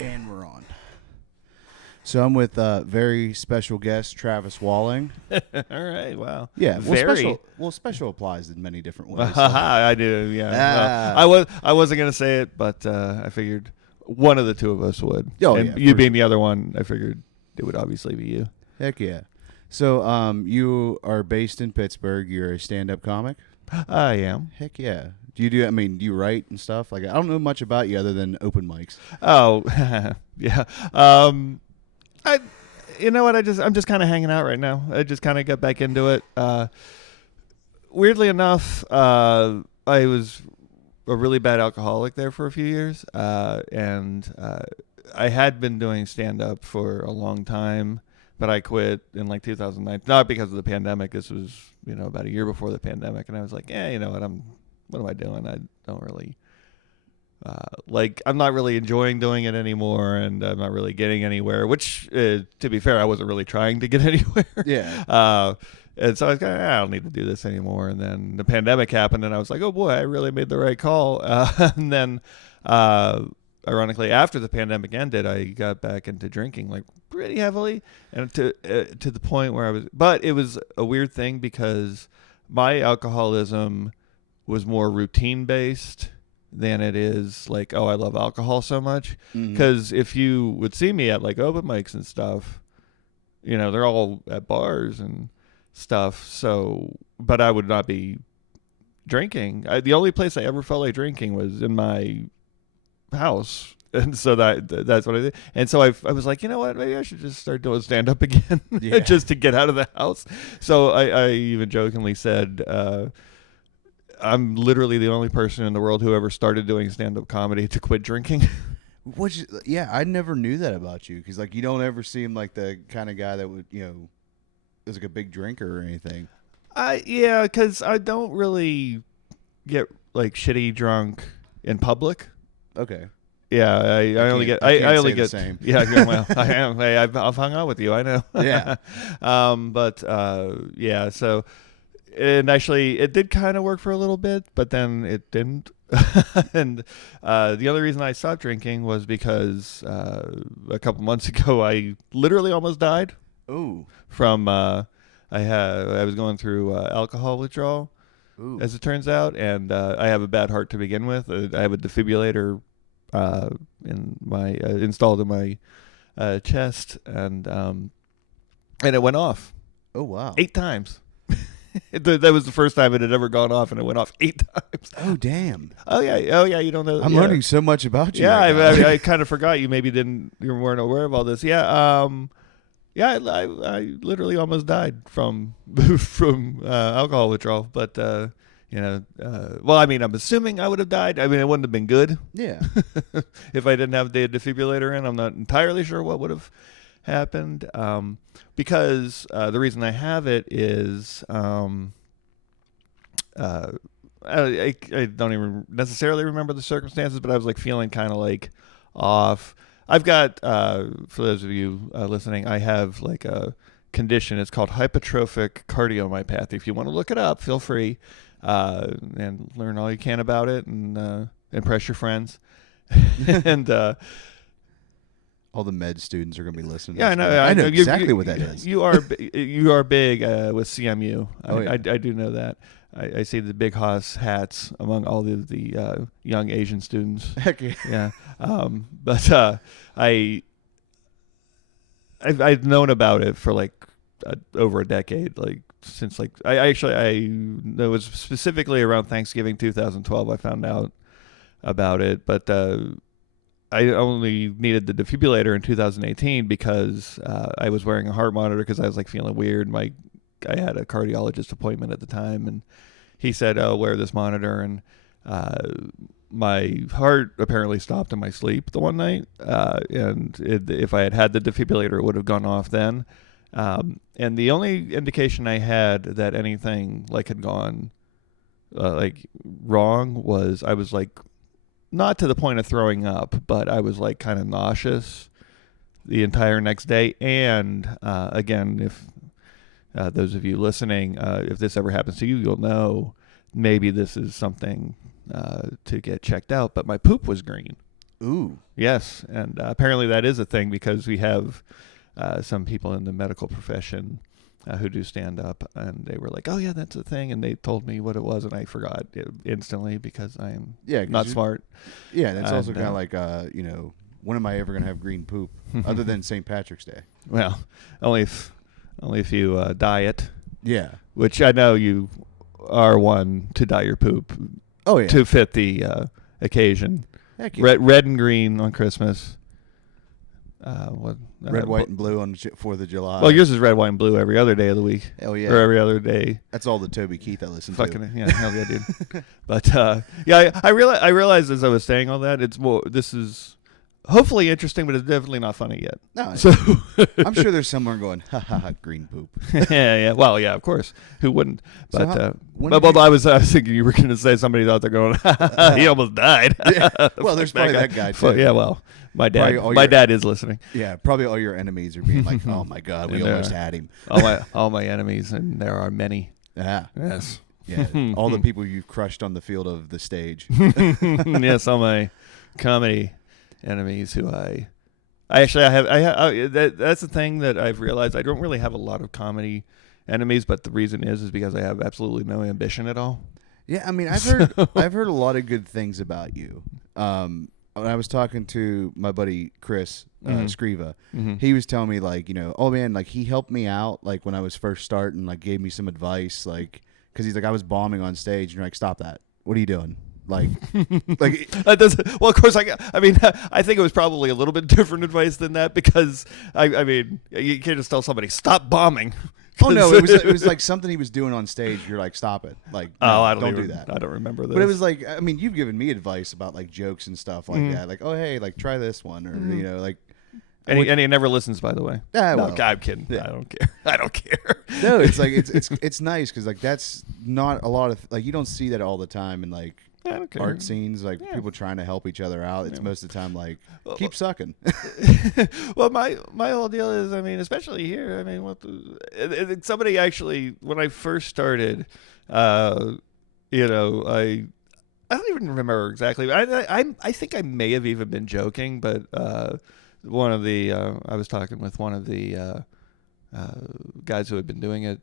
And we're on. So I'm with very special guest Travis Walling. All right. Wow. Yeah, Very. special applies in many different ways. I do. Yeah. Well, I wasn't gonna say it, but I figured one of the two of us would. Oh, and yeah, you for being the other one, I figured it would obviously be you. Heck yeah. So you are based in Pittsburgh. You're a stand-up comic. I am. Heck yeah. Do you write and stuff? Like, I don't know much about you other than open mics. Oh, yeah. I, you know what? I'm just kind of hanging out right now. I just kind of got back into it. Weirdly enough, I was a really bad alcoholic there for a few years, and I had been doing stand up for a long time, but I quit in like 2009. Not because of the pandemic. This was about a year before the pandemic, and I was like, you know what am I doing? I don't really. I'm not really enjoying doing it anymore, and I'm not really getting anywhere, which, to be fair, I wasn't really trying to get anywhere. Yeah. And so I was kind of, I don't need to do this anymore. And then the pandemic happened, and I was like, oh, boy, I really made the right call. And then, ironically, after the pandemic ended, I got back into drinking, like, pretty heavily, and to the point where but it was a weird thing because my alcoholism was more routine-based than it is like, oh, I love alcohol so much. Because if you would see me at like open mics and stuff, they're all at bars and stuff. So, but I would not be drinking. The only place I ever felt like drinking was in my house. And so that's what I did. And so I was like, you know what, maybe I should just start doing stand up again, just to get out of the house. So I even jokingly said, I'm literally the only person in the world who ever started doing stand-up comedy to quit drinking. I never knew that about you because, like, you don't ever seem like the kind of guy that would, is like a big drinker or anything. Because I don't really get like shitty drunk in public. Okay. Yeah, I only get the same. Yeah, well, I am. Hey, I've hung out with you. I know. Yeah. So. And actually, it did kind of work for a little bit, but then it didn't. And the other reason I stopped drinking was because a couple months ago, I literally almost died. Ooh. From I was going through alcohol withdrawal, as it turns out, and I have a bad heart to begin with. I have a defibrillator installed in my chest, and it went off. Oh wow! 8 times. That was the first time it had ever gone off, and it went off 8 times. Oh, damn. Oh, yeah, you don't know. I'm learning so much about you. Yeah, right I kind of forgot. You weren't aware of all this. Yeah, I literally almost died from alcohol withdrawal. But, I'm assuming I would have died. I mean, it wouldn't have been good. Yeah. If I didn't have the defibrillator in. I'm not entirely sure what would have happened, because the reason I have it is I don't even necessarily remember the circumstances, but I was like feeling kind of like off. I've got, for those of you listening, I have like a condition. It's called hypertrophic cardiomyopathy. If you want to look it up, feel free, and learn all you can about it, and impress your friends. And all the med students are going to be listening. Yeah, I know. I know exactly what that is. You are big with CMU. I do know that. I see the big hoss hats among all the young Asian students. Heck yeah. Yeah. But I've known about it for like over a decade. Like since like it was specifically around Thanksgiving 2012 I found out about it, but I only needed the defibrillator in 2018 because I was wearing a heart monitor because I was like feeling weird. I had a cardiologist appointment at the time, and he said, "Oh, wear this monitor." And my heart apparently stopped in my sleep the one night, and if I had the defibrillator, it would have gone off then. And the only indication I had that anything like had gone like wrong was I was like, not to the point of throwing up, but I was like kind of nauseous the entire next day. And again, if those of you listening, if this ever happens to you, you'll know maybe this is something to get checked out. But my poop was green. Ooh. Yes, and apparently that is a thing because we have some people in the medical profession who do stand up, and they were like, "Oh yeah, that's a thing," and they told me what it was, and I forgot it instantly because I'm not smart. Yeah, and it's also kind of like, when am I ever gonna have green poop other than St. Patrick's Day? Well, only if you diet. Yeah, which I know you are one to dye your poop. Oh yeah, to fit the occasion. Heck yeah. Red and green on Christmas. Red, white, and blue on 4th of July. Well, yours is red, white, and blue every other day of the week. Hell yeah. Or every other day. That's all the Toby Keith I listen to. Yeah, hell yeah, dude. But, I realized as I was saying all that, this is hopefully interesting, but it's definitely not funny yet. No. So I'm sure there's someone going, ha ha ha, green poop. Yeah. Well, yeah, of course. Who wouldn't? But, so I was thinking you were going to say somebody's out there going, he almost died. Yeah. Well, there's probably that guy too. Yeah, well. My dad is listening. Yeah, probably all your enemies are being like, "Oh my God, we almost had him." all my enemies, and there are many. Yeah. Yes. Yeah. All the people you crushed on the field of the stage. Yes, all my comedy enemies who I have. That's the thing that I've realized. I don't really have a lot of comedy enemies, but the reason is because I have absolutely no ambition at all. Yeah, I mean, I've heard a lot of good things about you. When I was talking to my buddy Chris Scriva, he was telling me like, oh man, like he helped me out like when I was first starting, like gave me some advice, like because he's like I was bombing on stage, and you're like, stop that, what are you doing? Like that doesn't. Well, of course, I mean, I think it was probably a little bit different advice than that because I mean, you can't just tell somebody stop bombing. Oh no, it was like something he was doing on stage. You're like, stop it, like no, don't do that. I don't remember this. But it was like, I mean, you've given me advice about like jokes and stuff like that. Like, oh hey, like try this one, or like. And he never listens, by the way. Well, no, I'm kidding. Yeah. I don't care. No, it's like it's nice because like that's not a lot of like you don't see that all the time in like art scenes, like people trying to help each other out. It's most of the time like keep sucking. Well, my whole deal is, I mean, especially here. I mean, somebody actually when I first started, I don't even remember exactly. I think I may have even been joking, but one of the I was talking with one of the guys who had been doing it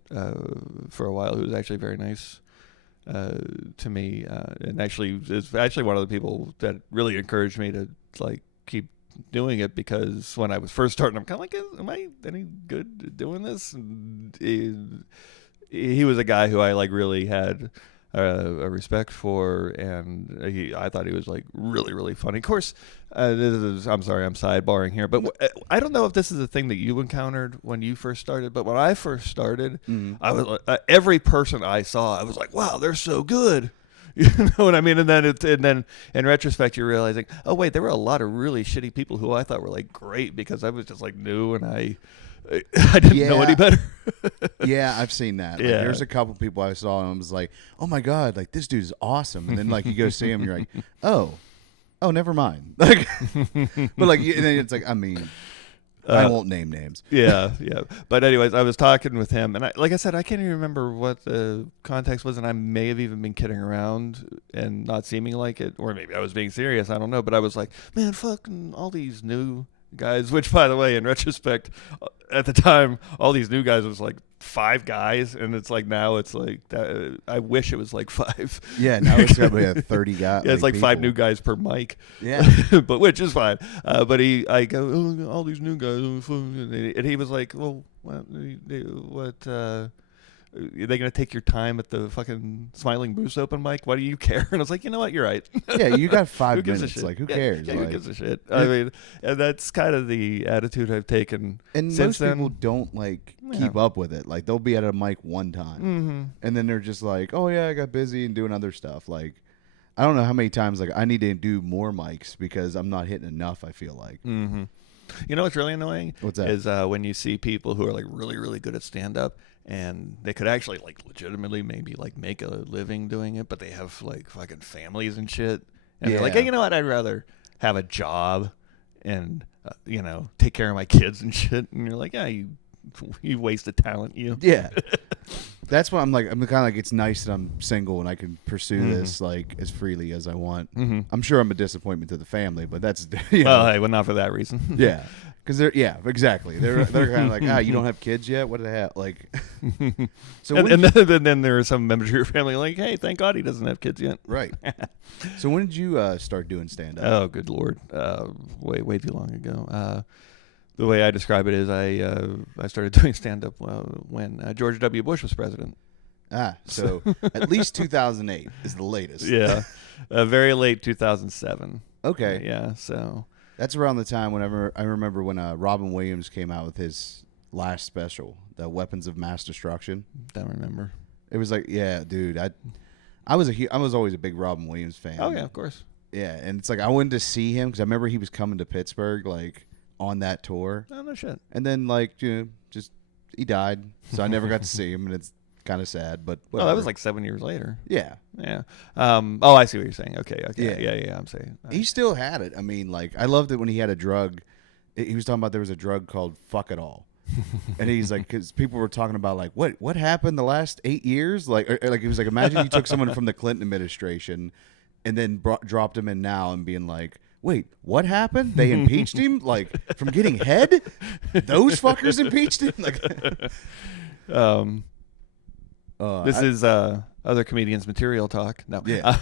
for a while, who was actually very nice to me, and actually is actually one of the people that really encouraged me to like keep doing it, because when I was first starting, I'm kind of like, am I any good at doing this? And he was a guy who I like really had a respect for, and I thought he was like really, really funny. Of course, I'm sorry, I'm sidebarring here, but I don't know if this is a thing that you encountered when you first started, but when I first started, I was every person I saw, I was like, wow, they're so good. You know what I mean? And then in retrospect, you're realizing, oh wait, there were a lot of really shitty people who I thought were like great because I was just like new and I didn't know any better. Yeah, I've seen that. Like, there's a couple people I saw and I was like, oh my God, like this dude is awesome. And then like you go see him, you're like, oh, never mind. Like, but like, and then it's like, I mean, I won't name names. Yeah. But anyways, I was talking with him, and like I said, I can't even remember what the context was, and I may have even been kidding around and not seeming like it, or maybe I was being serious. I don't know. But I was like, man, fucking all these new guys, which by the way, in retrospect, at the time, all these new guys was like 5 guys, and it's like now it's like that, I wish it was like 5. Yeah, now it's got to be a 30 guys. Yeah, it's like 5 new guys per mic. Yeah, but which is fine. But I go, oh, all these new guys, and he was like, well, what? Are they going to take your time at the fucking Smiling Moose open mic? Why do you care? And I was like, you know what? You're right. Yeah, you got 5 minutes. Like, who cares? Yeah, who gives a shit? I mean, and that's kind of the attitude I've taken and since most people don't, like, keep up with it. Like, they'll be at a mic one time, and then they're just like, oh, yeah, I got busy and doing other stuff. Like, I don't know how many times, like, I need to do more mics because I'm not hitting enough, I feel like. Mm-hmm. You know what's really annoying? What's that? Is when you see people who are, like, really, really good at stand-up, and they could actually like legitimately maybe like make a living doing it, but they have like fucking families and shit, and they're like, hey, you know what? I'd rather have a job and take care of my kids and shit. And you're like, yeah, you You wasted talent, you. Yeah. That's why I'm kind of like, it's nice that I'm single and I can pursue this like as freely as I want. I'm sure I'm a disappointment to the family, but that's well, hey, well, not for that reason. Yeah, because exactly. They're kind of like, you don't have kids yet? What the hell? Like, so and then there are some members of your family like, hey, thank God he doesn't have kids yet. Right. So when did you start doing stand up? Oh, good Lord, way too long ago. The way I describe it is I started doing stand-up when George W. Bush was president. So at least 2008 is the latest. Yeah, very late 2007. Okay. Yeah, so. That's around the time whenever I remember when Robin Williams came out with his last special, The Weapons of Mass Destruction. Don't remember. It was like, yeah, dude, I was always a big Robin Williams fan. Oh, yeah, of course. Yeah, and it's like I wanted to see him because I remember he was coming to Pittsburgh, like, on that tour. Oh, no shit. And then, like, just he died, so I never got to see him, and it's kind of sad, but whatever. Oh, that was like 7 years later. Yeah. Yeah. Oh, I see what you're saying. Okay. Yeah, I'm saying. He still had it. I mean, like, I loved it when he had a drug. He was talking about there was a drug called Fuck It All. And he's like, because people were talking about, like, what happened the last 8 years? Like, he was like, imagine you took someone from the Clinton administration and then dropped him in now and being like, wait, what happened? They impeached him? Like, from getting head? Those fuckers impeached him? Like, this is other comedians' material talk. No. Yeah.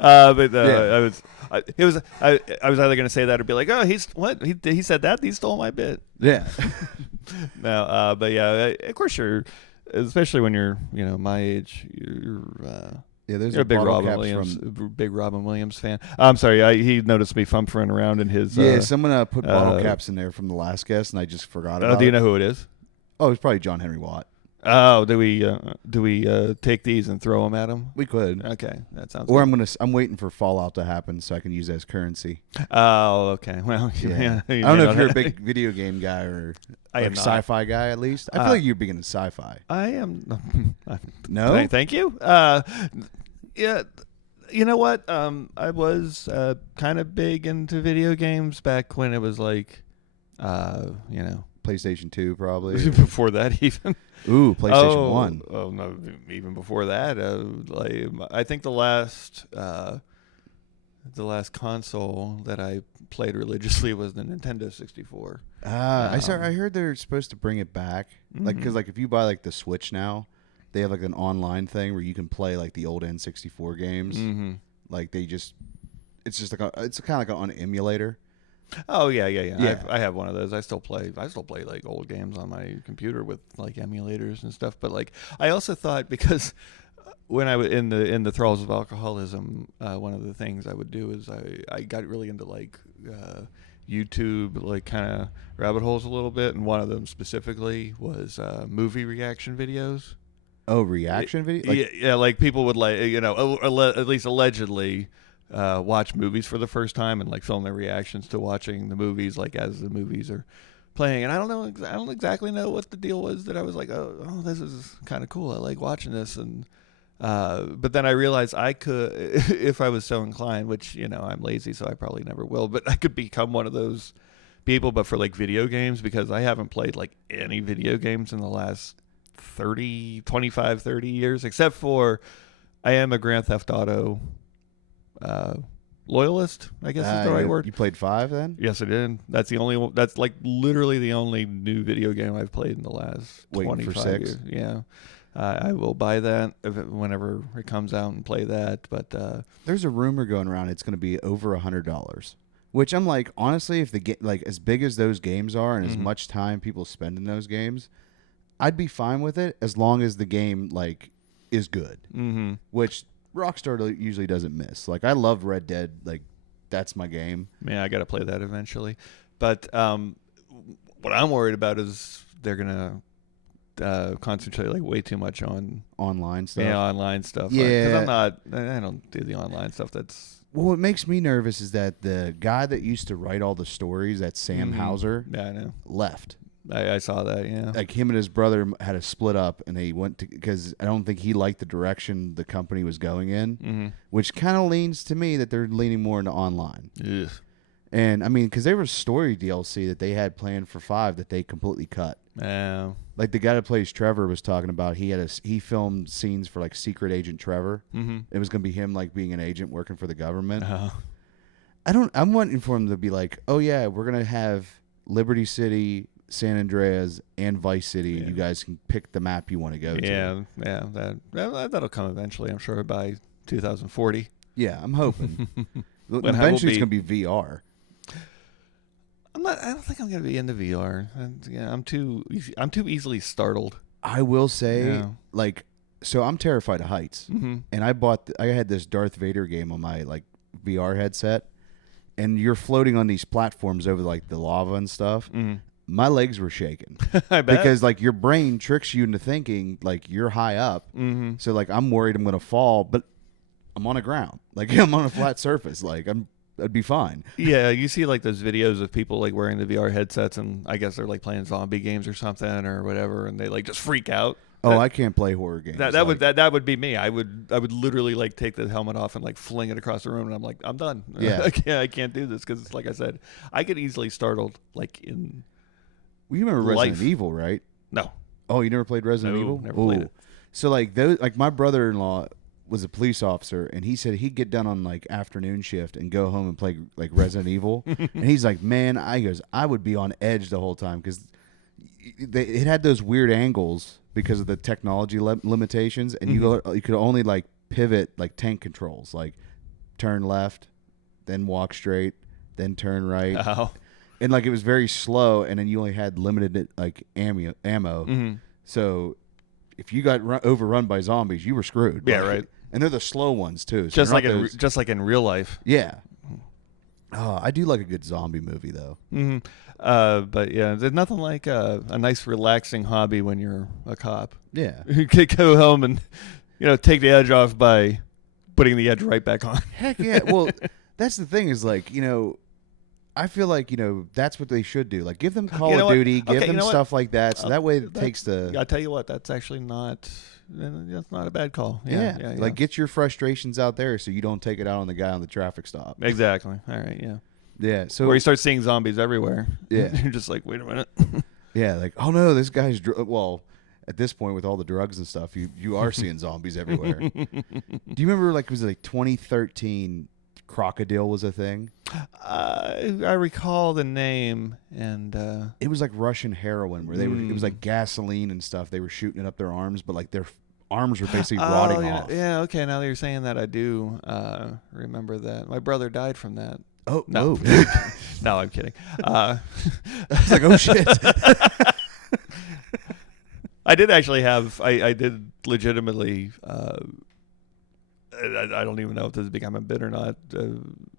I was either going to say that or be like, oh, he said that? He stole my bit. Yeah. No, but yeah, of course especially when you're, my age, there's you're a big Robin Williams fan. I'm sorry, he noticed me fumbling around in his. Someone put bottle caps in there from the last guest, and I just forgot about it. Do you know who it is? Oh, it's probably John Henry Watt. Oh, do we take these and throw them at him? We could. Okay, that sounds. Or good. I'm waiting for Fallout to happen so I can use it as currency. Oh, okay. Well, yeah. I don't know if you're a big video game guy or sci-fi guy. At least I feel like you're big into sci-fi. I am. No, thank you. Yeah. You know what? I was kind of big into video games back when it was like, PlayStation 2 probably. Before that even. Ooh, PlayStation 1. Oh no, even before that. I think the last console that I played religiously was the Nintendo 64. I heard they're supposed to bring it back. Like, because like if you buy like the Switch now, they have like an online thing where you can play like the old N64 games. Like it's just like it's kind of like an emulator. Oh yeah. I have one of those. I still play like old games on my computer with like emulators and stuff. But like I also thought, because when I was in the thralls of alcoholism, one of the things I would do is I got really into like YouTube, like kind of rabbit holes a little bit, and one of them specifically was movie reaction videos. Oh, reaction video? Yeah, like people would like at least allegedly. Watch movies for the first time and like film their reactions to watching the movies, like as the movies are playing. And I don't exactly know what the deal was that I was like, oh, this is kind of cool. I like watching this. And but then I realized I could, if I was so inclined, which I'm lazy, so I probably never will. But I could become one of those people, but for like video games, because I haven't played like any video games in the last 25, 30 years, except for I am a Grand Theft Auto loyalist, I guess is the right word. You played 5 then? Yes, I did. That's the only one. That's like literally the only new video game I've played in the last 25 years. Yeah. I will buy that whenever it comes out and play that. But there's a rumor going around it's going to be over $100, which I'm like, honestly, if like as big as those games are and as much time people spend in those games, I'd be fine with it as long as the game like is good. Which Rockstar usually doesn't miss. Like, I love Red Dead. Like, that's my game. Yeah, I got to play that eventually. But what I'm worried about is they're going to concentrate like way too much on online stuff. Yeah, online stuff. Yeah. Because I don't do the online stuff. That's... Well, what makes me nervous is that the guy that used to write all the stories, that Sam Hauser, yeah, I know, left. I saw that, yeah. Like, him and his brother had a split up, and they went to, because I don't think he liked the direction the company was going in, which kind of leans to me that they're leaning more into online. Ugh. And I mean, because there was story DLC that they had planned for 5 that they completely cut. Yeah. Like the guy that plays Trevor was talking about, he filmed scenes for like Secret Agent Trevor. Mm-hmm. It was gonna be him like being an agent working for the government. Uh-huh. I'm wanting for him to be like, oh yeah, we're gonna have Liberty City, San Andreas, and Vice City. Yeah. You guys can pick the map you want to go to. Yeah. That'll come eventually, I'm sure, by 2040. Yeah, I'm hoping. When Eventually, it's gonna be VR. I don't think I'm gonna be into VR. I'm too easily startled. I will say, Yeah. like, so I'm terrified of heights, Mm-hmm. and I had this Darth Vader game on my like VR headset, and you're floating on these platforms over like the lava and stuff. Mm-hmm. My legs were shaking I bet. because like your brain tricks you into thinking like you're high up. Mm-hmm. So like I'm worried I'm gonna fall, but I'm on the ground. Like I'm on a flat surface. Like I'd be fine. Yeah, you see like those videos of people like wearing the VR headsets, and I guess they're like playing zombie games or something or whatever, and they like just freak out. Oh, I can't play horror games. That would be me. I would literally like take the helmet off and like fling it across the room, and I'm like, I'm done. Yeah. I can't do this because like I said, I get easily startled. Like in Well, you remember life. Resident Evil, right? No. Oh, you never played Resident No, Evil? never played it. So like those, like my brother-in-law was a police officer, and he said he'd get done on like afternoon shift and go home and play like Resident Evil. And he's like, man, I would be on edge the whole time because it had those weird angles because of the technology limitations, and you could only like pivot like tank controls, like turn left, then walk straight, then turn right. Oh. And like it was very slow, and then you only had limited like ammo. Mm-hmm. So if you got overrun by zombies, you were screwed. Yeah, Like, right. And they're the slow ones too. So Just they're like not those- just like in real life. yeah. Oh, I do like a good zombie movie though. Mm-hmm. But yeah, there's nothing like a nice relaxing hobby when you're a cop. Yeah. You could go home and take the edge off by putting the edge right back on. Heck yeah. Well, that's the thing is like I feel like that's what they should do. Like give them Call of Duty, give them stuff like that, so that way it takes the. I tell you what, that's actually that's not a bad call. Yeah. Like get your frustrations out there, so you don't take it out on the guy on the traffic stop. Exactly. All right. Yeah. Yeah. So where you start seeing zombies everywhere. Yeah. You're just like, wait a minute. Yeah. Like, oh no, this guy's well. At this point, with all the drugs and stuff, you are seeing zombies everywhere. Do you remember was it like 2013? Crocodile was a thing. I recall the name, and it was like Russian heroin, where they were. It was like gasoline and stuff. They were shooting it up their arms, but like their arms were basically rotting off. Yeah. Okay. Now that you're saying that, I do remember that. My brother died from that. Oh no! No, I'm kidding. It's like, oh shit. I did actually have. I did legitimately. I don't even know if this has become a bit or not,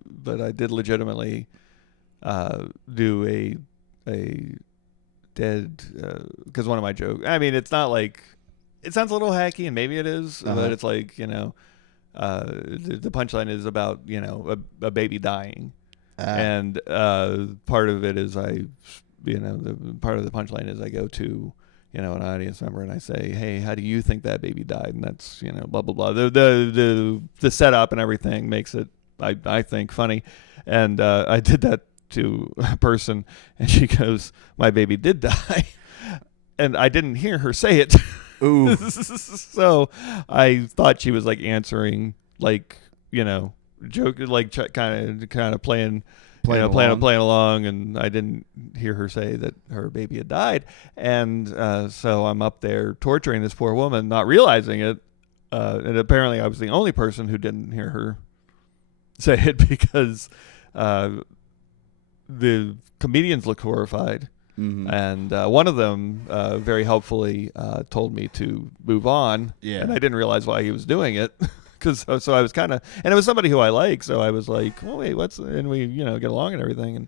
but I did legitimately do a dead because one of my jokes. I mean, it's not like it sounds a little hacky, and maybe it is, but it's like the punchline is about a baby dying, and part of it is the part of the punchline is I go to an audience member and I say, hey, how do you think that baby died? And that's, blah, blah, blah. The setup and everything makes it, I think, funny. And I did that to a person and she goes, my baby did die. And I didn't hear her say it. Ooh. So I thought she was like answering, like, joke, like kind of playing along, and I didn't hear her say that her baby had died, and so I'm up there torturing this poor woman, not realizing it, and apparently I was the only person who didn't hear her say it because the comedians looked horrified, and one of them very helpfully told me to move on, and I didn't realize why he was doing it. So I was kind of, and it was somebody who I like, so I was like, well, wait, and we, get along and everything, and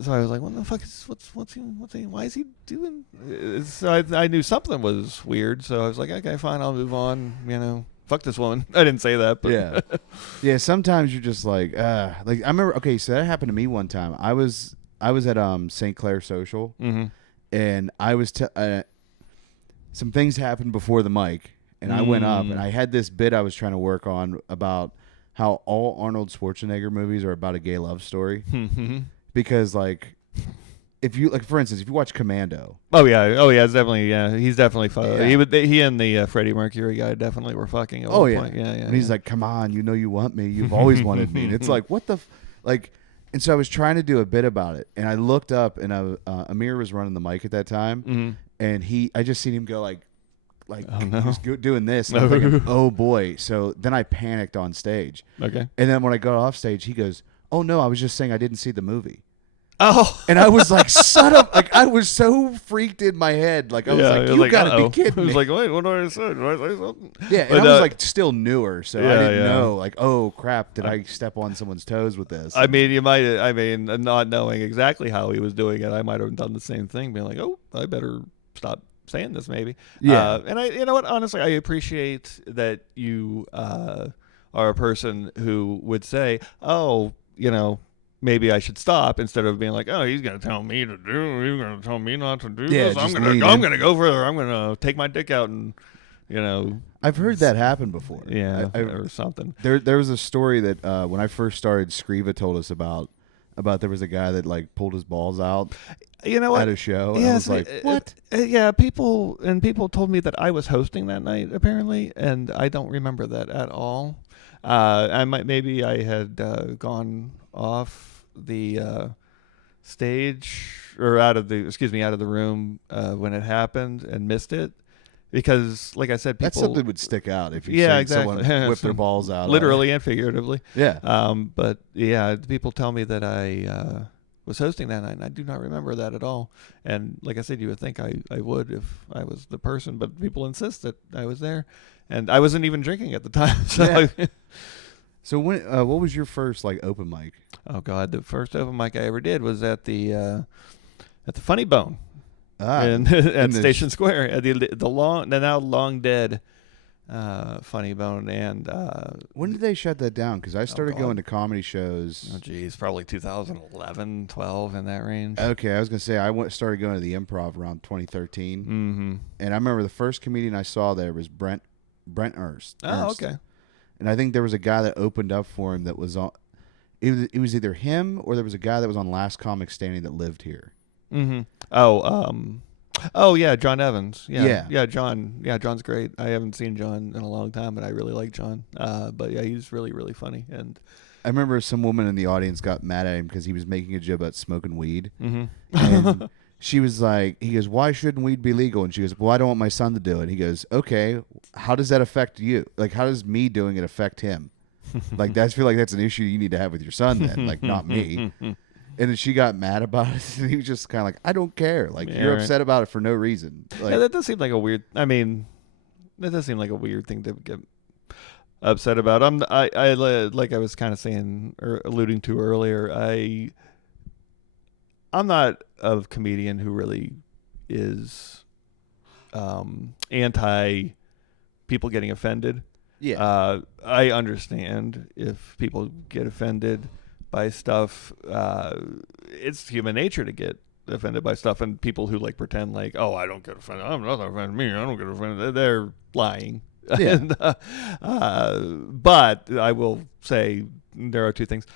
so I was like, what the fuck is, what's he, why is he doing? So I knew something was weird, so I was like, okay, fine, I'll move on, fuck this woman. I didn't say that, but yeah. Sometimes you're just like I remember. Okay, so that happened to me one time. I was at St. Clair Social, and I was some things happened before the mic. And I went up, and I had this bit I was trying to work on about how all Arnold Schwarzenegger movies are about a gay love story. Mm-hmm. Because like, if you like, for instance, if you watch Commando. Oh yeah, it's definitely he's definitely Yeah. He and the Freddie Mercury guy definitely were fucking at Oh one yeah, point. And he's like, "Come on, you know you want me. You've always wanted me." And it's like, what the, like, and so I was trying to do a bit about it, and I looked up, and Amir was running the mic at that time, and I just seen him go like, oh, no. he was doing this, and I was thinking, oh boy. So then I panicked on stage. Okay. And then when I got off stage, he goes, "Oh no, I was just saying I didn't see the movie." Oh. And I was like, son of, like, I was so freaked in my head. Like, I was like, you gotta be kidding me. I was like, wait, what do I say? Do I say something? Yeah, and I was like still newer, so I didn't know. Like, oh crap, did I step on someone's toes with this? I mean, not knowing exactly how he was doing it, I might have done the same thing, being like, oh, I better stop saying this maybe. Yeah. And you know what, honestly, I appreciate that you are a person who would say, oh, maybe I should stop, instead of being like, oh, he's going to tell me to do, he's going to tell me not to do this. I'm going to go further. I'm going to take my dick out and, I've heard that happen before. Yeah, or something. There was a story that when I first started, Scriva told us about there was a guy that like pulled his balls out at a show. And I was like, what? Yeah, people told me that I was hosting that night, apparently, and I don't remember that at all. Maybe I had gone off the stage, or out of the room when it happened, and missed it, because like I said, people, that's something that would stick out if you someone whip their balls out, literally and figuratively. Yeah. But yeah, people tell me that I was hosting that night, and I do not remember that at all. And like I said, you would think I would if I was the person, but people insist that I was there, and I wasn't even drinking at the time. So. Yeah. So when what was your first like open mic? Oh God, the first open mic I ever did was at the Funny Bone at Station Square, at the now long dead Funny Bone. And when did they shut that down? Because I started going to comedy shows. Oh geez, probably 2011, 12, in that range. Okay, I was gonna say started going to the Improv around 2013. Mm-hmm. And I remember the first comedian I saw there was Brent Ernst. Oh, okay. And I think there was a guy that opened up for him that was on. It was either him or there was a guy that was on Last Comic Standing that lived here. Mm-hmm. Oh yeah, John Evans. Yeah, John. Yeah, John's great. I haven't seen John in a long time, but I really like John. But yeah, he's really, really funny. And I remember some woman in the audience got mad at him because he was making a joke about smoking weed. Mm-hmm. And she was like, he goes, "Why shouldn't weed be legal?" And she goes, "Well, I don't want my son to do it." He goes, "Okay, how does that affect you? Like, how does me doing it affect him? Like, I feel like that's an issue you need to have with your son then, like, not me." And then she got mad about it. And he was just kind of like, "I don't care. Like, you're upset about it for no reason." Like, yeah, that does seem like a weird. I mean, that does seem like a weird thing to get upset about. I like I was kind of saying or alluding to earlier. I'm not a comedian who really is anti people getting offended. yeah. I understand if people get offended by stuff. It's human nature to get offended by stuff, and people who like pretend like, oh, I don't get offended. I'm not offended. Me, I don't get offended. They're lying. Yeah. And, but I will say there are two things.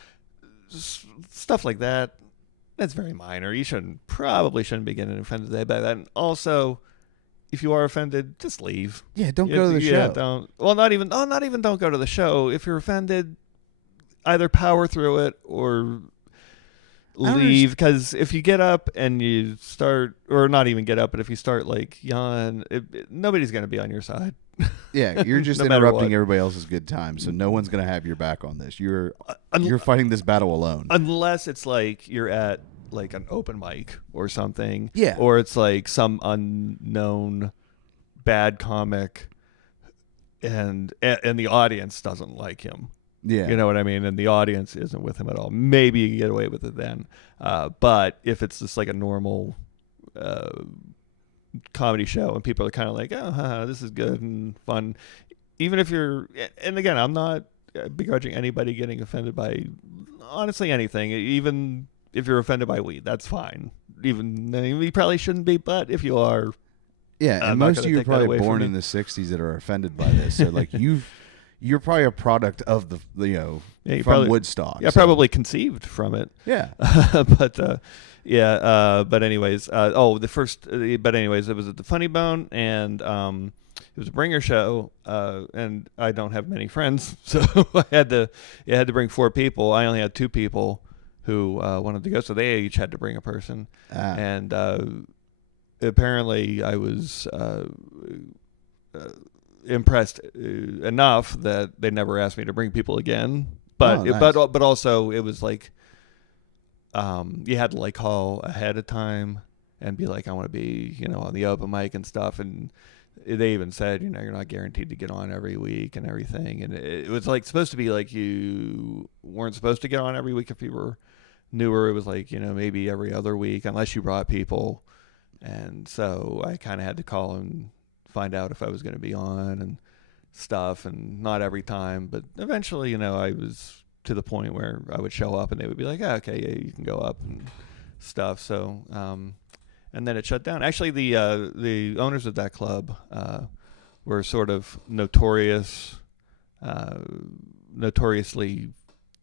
Stuff like that. That's very minor. You probably shouldn't be getting offended by that. And also, if you are offended, just leave. Yeah, don't go to the show. Don't. Well, not even don't go to the show. If you're offended, either power through it or leave. Because if you get up and you start, or not even get up, but if you start like yelling, nobody's going to be on your side. Yeah, you're just No interrupting everybody else's good time, so no one's going to have your back on this. You're fighting this battle alone. Unless it's like you're at like an open mic or something. Yeah. Or it's like some unknown bad comic and the audience doesn't like him. Yeah. You know what I mean? And the audience isn't with him at all. Maybe you can get away with it then. But if it's just like a normal comedy show and people are kind of like, oh, this is good and fun. Even if you're, and again, I'm not begrudging anybody getting offended by honestly anything. Even if you're offended by weed, that's fine. Even you probably shouldn't be, but if you are, yeah, and most of you are probably born in the '60s that are offended by this. So like you've you're probably a product of the from probably, Woodstock. Yeah, probably conceived from it. Yeah. But anyways, but anyways, it was at the Funny Bone, and it was a bringer show, and I don't have many friends, so I had to bring 4 people. I only had 2 people who wanted to go, so they each had to bring a person, and apparently I was impressed enough that they never asked me to bring people again. But nice. but also it was like you had to like call ahead of time and be like, I want to be on the open mic and stuff, and they even said you're not guaranteed to get on every week and everything, and it was like supposed to be like you weren't supposed to get on every week if you were newer. It was like maybe every other week unless you brought people, and so I kind of had to call and find out if I was going to be on and stuff, and not every time, but eventually, I was to the point where I would show up and they would be like, okay, yeah, you can go up and stuff. So, and then it shut down. Actually, the owners of that club were sort of notoriously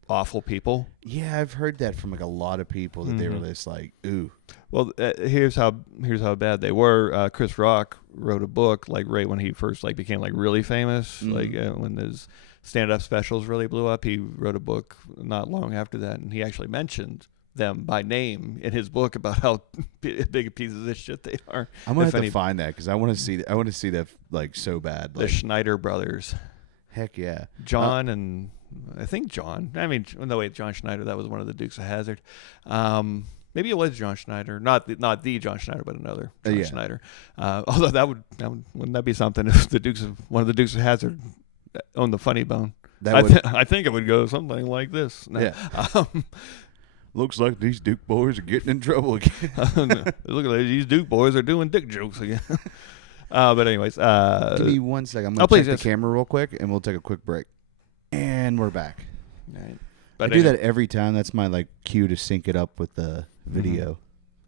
awful people. Yeah, I've heard that from like a lot of people that they were just like, ooh. Well, here's how bad they were. Chris Rock wrote a book like right when he first like became like really famous, like when his stand-up specials really blew up. He wrote a book not long after that, and he actually mentioned them by name in his book about how big a piece of shit they are. I'm gonna have to find that because I want to see that. I want to see that like so bad. The Schneider brothers. Heck yeah, John and I think John. I mean, no wait, John Schneider. That was one of the Dukes of Hazzard. Maybe it was John Schneider, not the John Schneider, but another John Schneider. Although wouldn't that be something if one of the Dukes of Hazzard owned the Funny Bone? I think it would go something like this. No. Yeah. Looks like these Duke boys are getting in trouble again. Look at these Duke boys are doing dick jokes again. But anyways, give me 1 second. I'm gonna check the camera real quick, and we'll take a quick break. And we're back. Right. I do that every time. That's my like cue to sync it up with the video.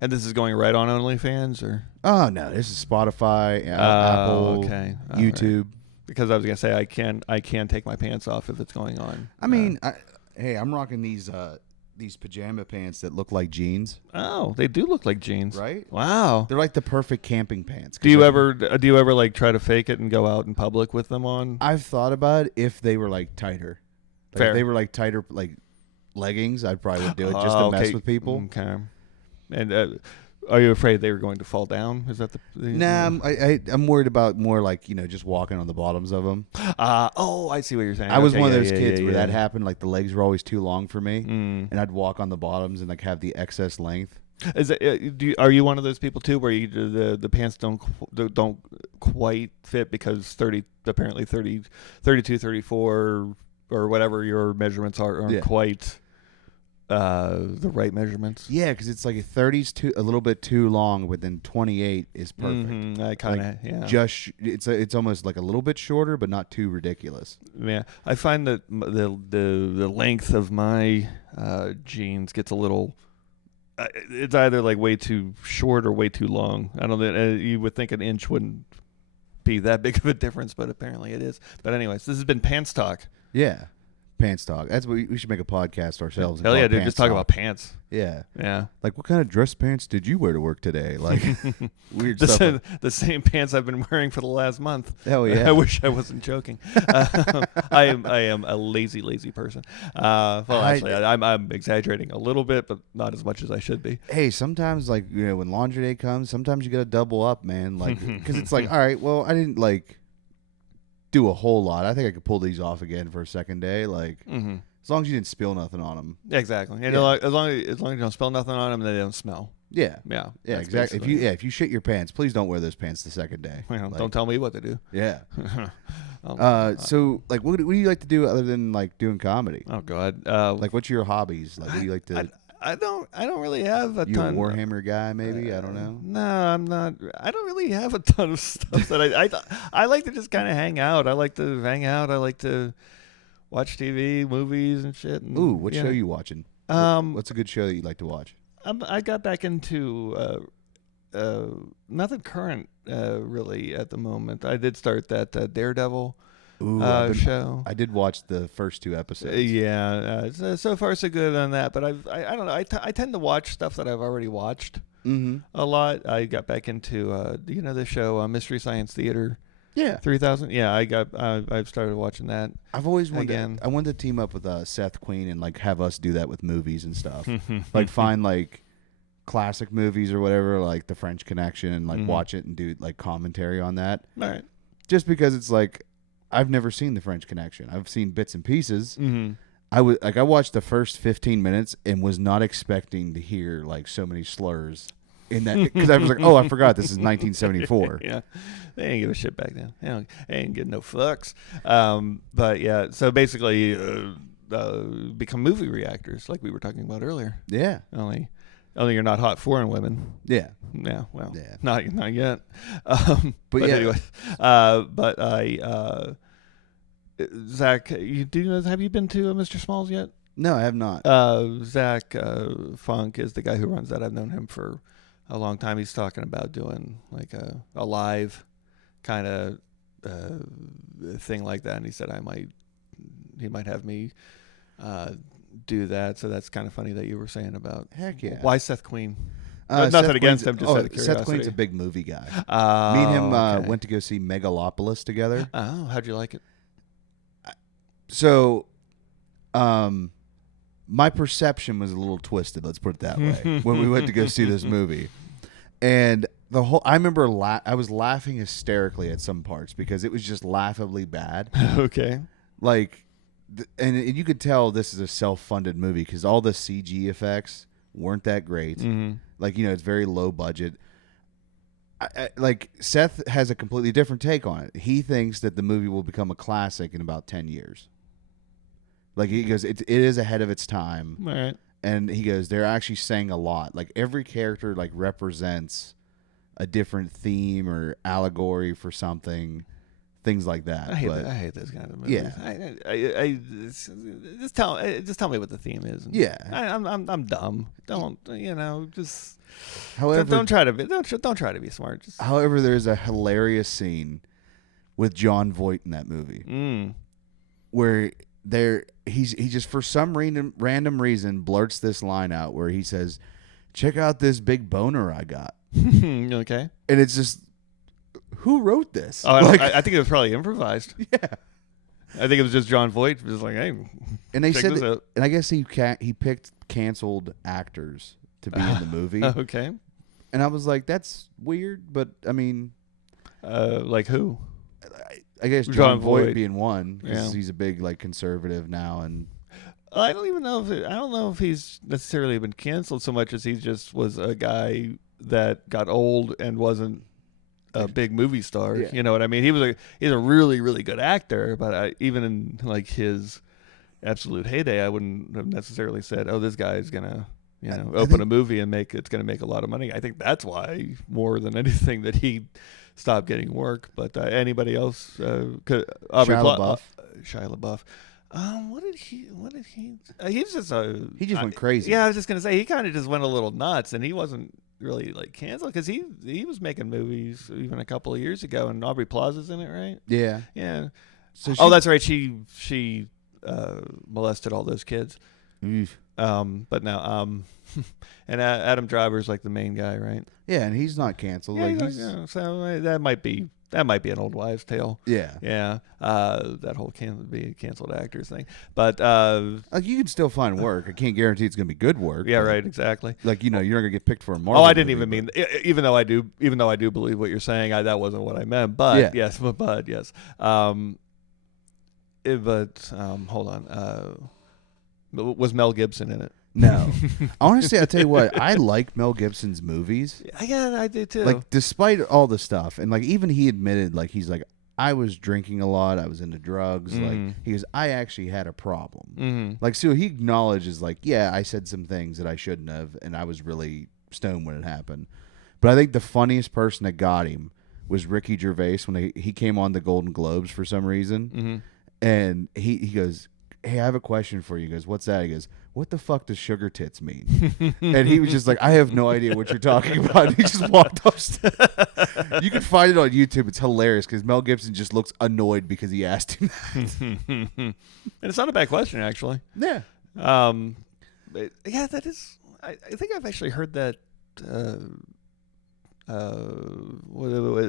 And this is going right on OnlyFans, or? Oh no, this is Spotify, Apple, okay. YouTube. Right. Because I was gonna say I can take my pants off if it's going on. I mean, I'm rocking these pajama pants that look like jeans. Oh, they do look like jeans, right? Wow, they're like the perfect camping pants. Do you ever like try to fake it and go out in public with them on? I've thought about it if they were like tighter. Like Fair. If they were like tighter, like leggings, I'd probably would do it just to mess with people. Okay. And are you afraid they were going to fall down? Is that the? Nah, I'm worried about more like just walking on the bottoms of them. I see what you're saying. I was one of those kids where that happened. Like the legs were always too long for me, and I'd walk on the bottoms and like have the excess length. Is it? Are you one of those people too, where the pants don't quite fit because 32, 34 or whatever your measurements aren't quite the right measurements? Yeah, because it's like 30's a little bit too long, but then 28 is perfect. I kind of just it's almost like a little bit shorter, but not too ridiculous. Yeah, I find that the length of my jeans gets a little. It's either like way too short or way too long. I don't know. You would think an inch wouldn't be that big of a difference, but apparently it is. But anyways, this has been Pants Talk. Yeah. Pants Talk. That's what we should make a podcast ourselves. Hell yeah, dude. Just talk about pants. Yeah. Yeah. Like, what kind of dress pants did you wear to work today? Like, weird stuff. The same pants I've been wearing for the last month. Hell yeah. I wish I wasn't joking. I am a lazy person. Actually, I'm exaggerating a little bit, but not as much as I should be. Hey, sometimes, like, when laundry day comes, sometimes you got to double up, man. Like, because it's like, all right, well, I didn't, like, do a whole lot. I think I could pull these off again for a second day. Like, as long as you didn't spill nothing on them. Exactly. And as long as you don't spill nothing on them, they don't smell. Yeah. Yeah. Yeah. Exactly. If you shit your pants, please don't wear those pants the second day. Well, don't tell me what to do. Yeah. So, like, what do you like to do other than like doing comedy? Oh God. Like, what's your hobbies? Like, what do you like to? I don't really have a ton. You a Warhammer guy, maybe? I don't know. No, I'm not. I don't really have a ton of stuff that I like to just kind of hang out. I like to hang out. I like to watch TV, movies, and shit. And, ooh, what show are you watching? What's a good show that you like to watch? I got back into nothing current really at the moment. I did start that Daredevil. show. I did watch the first 2 episodes. So far so good on that. But I don't know. I tend to watch stuff that I've already watched a lot. I got back into the show Mystery Science Theater. Yeah, 3000. Yeah, I've started watching that. I've always wanted. I wanted to team up with Seth Queen and like have us do that with movies and stuff. Like find like classic movies or whatever, like The French Connection, and like watch it and do like commentary on that. All right. Just because it's like I've never seen The French Connection. I've seen bits and pieces. I watched the first 15 minutes and was not expecting to hear like so many slurs. In that, because I was like, oh, I forgot this is 1974. Yeah, they didn't give a shit back then. They ain't getting no fucks. But yeah, so basically, become movie reactors, like we were talking about earlier. Yeah. Only you're not hot foreign women. Yeah. Yeah. Well. Yeah. Not yet. But yeah. Anyway, but I, Zach, have you been to Mr. Smalls yet? No, I have not. Zach Funk is the guy who runs that. I've known him for a long time. He's talking about doing like a live kind of thing like that, and he said he might have me do that. So that's kind of funny that you were saying about heck yeah. Why Seth Queen? Nothing against him, just out of curiosity. Seth Queen's a big movie guy. Me and him went to go see Megalopolis together. Oh, how'd you like it? So, my perception was a little twisted, let's put it that way, when we went to go see this movie. And I remember I was laughing hysterically at some parts because it was just laughably bad. Okay. Like, and you could tell this is a self-funded movie because all the CG effects weren't that great. Like, it's very low budget. Like, Seth has a completely different take on it. He thinks that the movie will become a classic in about 10 years. Like, he goes, it is ahead of its time. All right. And he goes, they're actually saying a lot. Like, every character, like, represents a different theme or allegory for something, things like that. I hate those kind of movies. Yeah. Just tell me what the theme is. Yeah. I'm dumb. Don't just. However, don't try to be smart. However, there's a hilarious scene with Jon Voight in that movie where he just for some random reason blurts this line out where he says, "Check out this big boner I got." Okay. And it's just, who wrote this? Oh, I think it was probably improvised. Yeah. I think it was just Jon Voight just like, hey. And they said that, and I guess he picked canceled actors to be in the movie. Okay. And I was like, that's weird, but I mean, like who? I guess Jon Voight being one because he's a big like conservative now, and I don't know if he's necessarily been canceled so much as he just was a guy that got old and wasn't a big movie star. Yeah. You know what I mean? He's a really, really good actor, but even in like his absolute heyday, I wouldn't have necessarily said, "Oh, this guy is gonna open a movie and it's gonna make a lot of money." I think that's why more than anything that he stopped getting work. But anybody else? Shia LaBeouf. What did he? He just went crazy. Yeah, I was just gonna say he kind of just went a little nuts, and he wasn't really like canceled because he was making movies even a couple of years ago, and Aubrey Plaza's in it, right? Yeah. So that's right. She molested all those kids. But now and Adam Driver's like the main guy, right? Yeah, and he's not canceled. Yeah, so that might be an old wives' tale. Yeah. That whole canceled actors thing. But like you can still find work. I can't guarantee it's going to be good work. Yeah, right. Exactly. Like you're not going to get picked for a Marvel. Oh, I didn't even mean. Even though I do believe what you're saying, that wasn't what I meant. But yes. Hold on. Was Mel Gibson in it? No. Honestly, I'll tell you what, I like Mel Gibson's movies. Yeah, I do too. Like, despite all the stuff, and like even he admitted, like he's like, I was drinking a lot, I was into drugs. Like he goes, I actually had a problem. Like, so he acknowledges, like, yeah, I said some things that I shouldn't have, and I was really stoned when it happened. But I think the funniest person that got him was Ricky Gervais when he came on the Golden Globes for some reason, and he goes, hey, I have a question for you. He goes, what's that? He goes, what the fuck does sugar tits mean? And he was just like, I have no idea what you're talking about. And he just walked upstairs. You can find it on YouTube. It's hilarious because Mel Gibson just looks annoyed because he asked him that. And it's not a bad question, actually. Yeah. Yeah, that is. I think I've actually heard that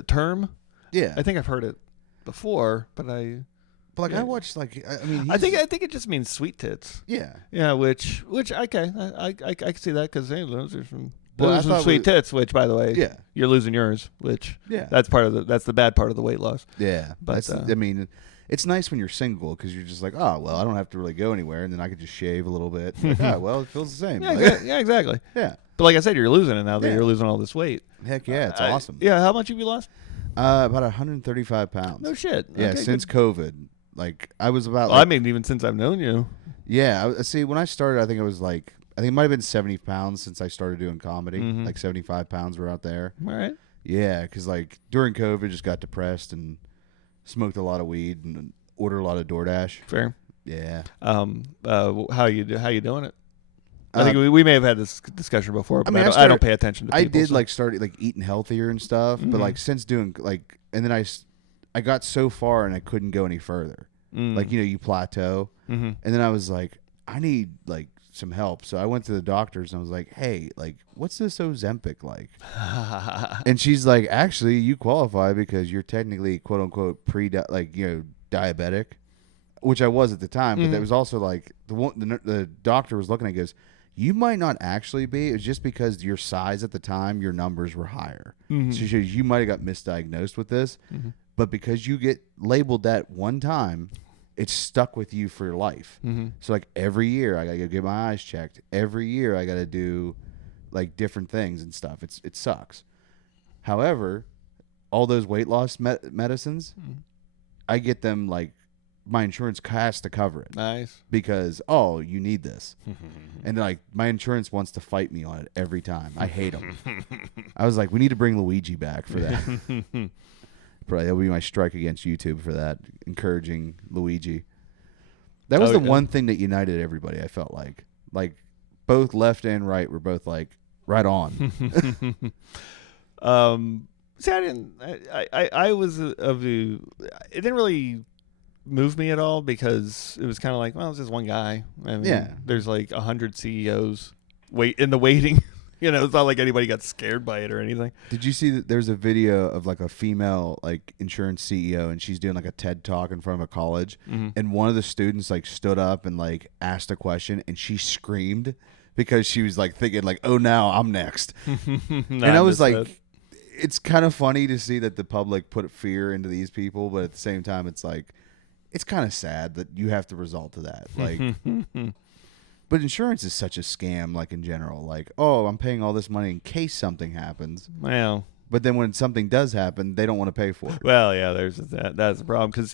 term. Yeah. I think I've heard it before, but I watched I think it just means sweet tits. Yeah. Yeah, which okay, I can see that because hey, those are some sweet tits. Which, by the way, yeah, you're losing yours. Which yeah, that's the bad part of the weight loss. Yeah, but I mean, it's nice when you're single because you're just like, oh well, I don't have to really go anywhere, and then I could just shave a little bit. Like, oh well, it feels the same. Yeah, exactly. Yeah, but like I said, you're losing it now that you're losing all this weight. Heck yeah, it's awesome. Yeah, how much have you lost? About 135 pounds. No shit. Yeah, okay, since COVID. Like I was about. Well, I mean, even since I've known you. Yeah, see, when I started, I think it might have been 70 pounds since I started doing comedy. Mm-hmm. Like 75 pounds were out there. All right. Yeah, because like during COVID, just got depressed and smoked a lot of weed and ordered a lot of DoorDash. Fair. Yeah. How you doing it? I think we may have had this discussion before, but I don't pay attention to people. I did like start like eating healthier and stuff, but like since doing like, and then I got so far and I couldn't go any further. Like, you plateau. Mm-hmm. And then I was like, I need like some help. So I went to the doctors and I was like, hey, like, what's this Ozempic like? And she's like, actually, you qualify because you're technically quote unquote diabetic, which I was at the time. But that was also like the doctor was looking at it, goes, you might not actually be. It's just because your size at the time, your numbers were higher. Mm-hmm. So she goes, you might have got misdiagnosed with this. Mm-hmm. But because you get labeled that one time, it's stuck with you for your life. Mm-hmm. So like every year I gotta go get my eyes checked. Every year I gotta do like different things and stuff. It sucks. However, all those weight loss medicines, I get them like my insurance has to cover it. Nice. Because you need this, and like my insurance wants to fight me on it every time. I hate them. I was like, we need to bring Luigi back for that. Probably that'll be my strike against YouTube for that, encouraging Luigi. That was the one thing that united everybody. I felt like both left and right were both like right on. See, I was of the. It didn't really move me at all because it was kind of like, well, it's just one guy. I mean, there's like 100 CEOs in the waiting. It's not like anybody got scared by it or anything. Did you see that there's a video of like a female like insurance CEO and she's doing like a TED talk in front of a college, and one of the students like stood up and like asked a question and she screamed because she was like thinking like, oh, now I'm next. And I was like, it's kind of funny to see that the public put fear into these people, but at the same time it's like, it's kind of sad that you have to resort to that. Like, but insurance is such a scam, like in general. Like, oh, I'm paying all this money in case something happens. Well, but then when something does happen, they don't want to pay for it. Well, yeah, there's that. That's the problem because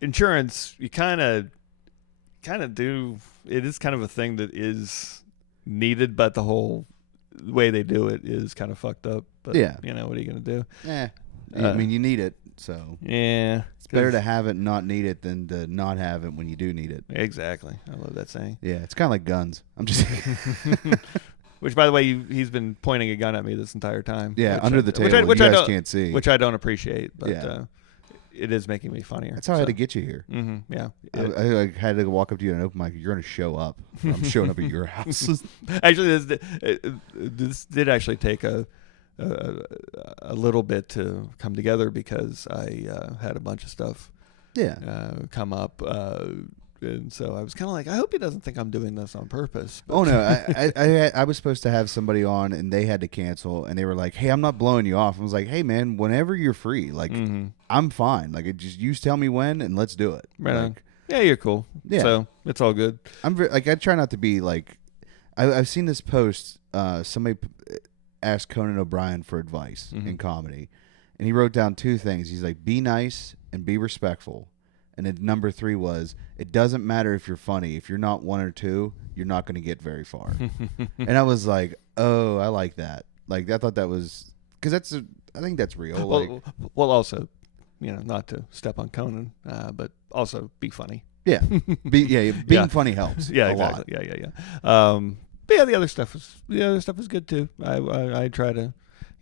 insurance, you kind of do. It is kind of a thing that is needed, but the whole way they do it is kind of fucked up. But yeah, what are you gonna do? I mean, you need it, so yeah. It's better to have it and not need it than to not have it when you do need it. Exactly. I love that saying. Yeah, it's kind of like guns. I'm just Which, by the way, he's been pointing a gun at me this entire time. Yeah, under the table. Which you guys can't see. Which I don't appreciate, but it is making me funnier. That's how I had to get you here. Mm-hmm, yeah. I had to walk up to you at an open mic. You're going to show up. I'm showing up at your house. Actually, this did actually take a little bit to come together because I had a bunch of stuff come up. And so I was kind of like, I hope he doesn't think I'm doing this on purpose. But. Oh, no. I was supposed to have somebody on, and they had to cancel. And they were like, hey, I'm not blowing you off. I was like, hey, man, whenever you're free, like, I'm fine. Like, you tell me when, and let's do it. Right like, on. Yeah, you're cool. Yeah. So it's all good. I try not to be like, I've seen this post. Somebody asked Conan O'Brien for advice in comedy. And he wrote down two things. He's like, be nice and be respectful. And then number 3 was, it doesn't matter if you're funny. If you're not 1 or 2, you're not going to get very far. And I was like, oh, I like that. Like, I thought that was, because I think that's real. Well, also, not to step on Conan, but also be funny. Yeah, being funny helps. Yeah, a exactly. lot. Yeah. But yeah, the other stuff is good too. I try to,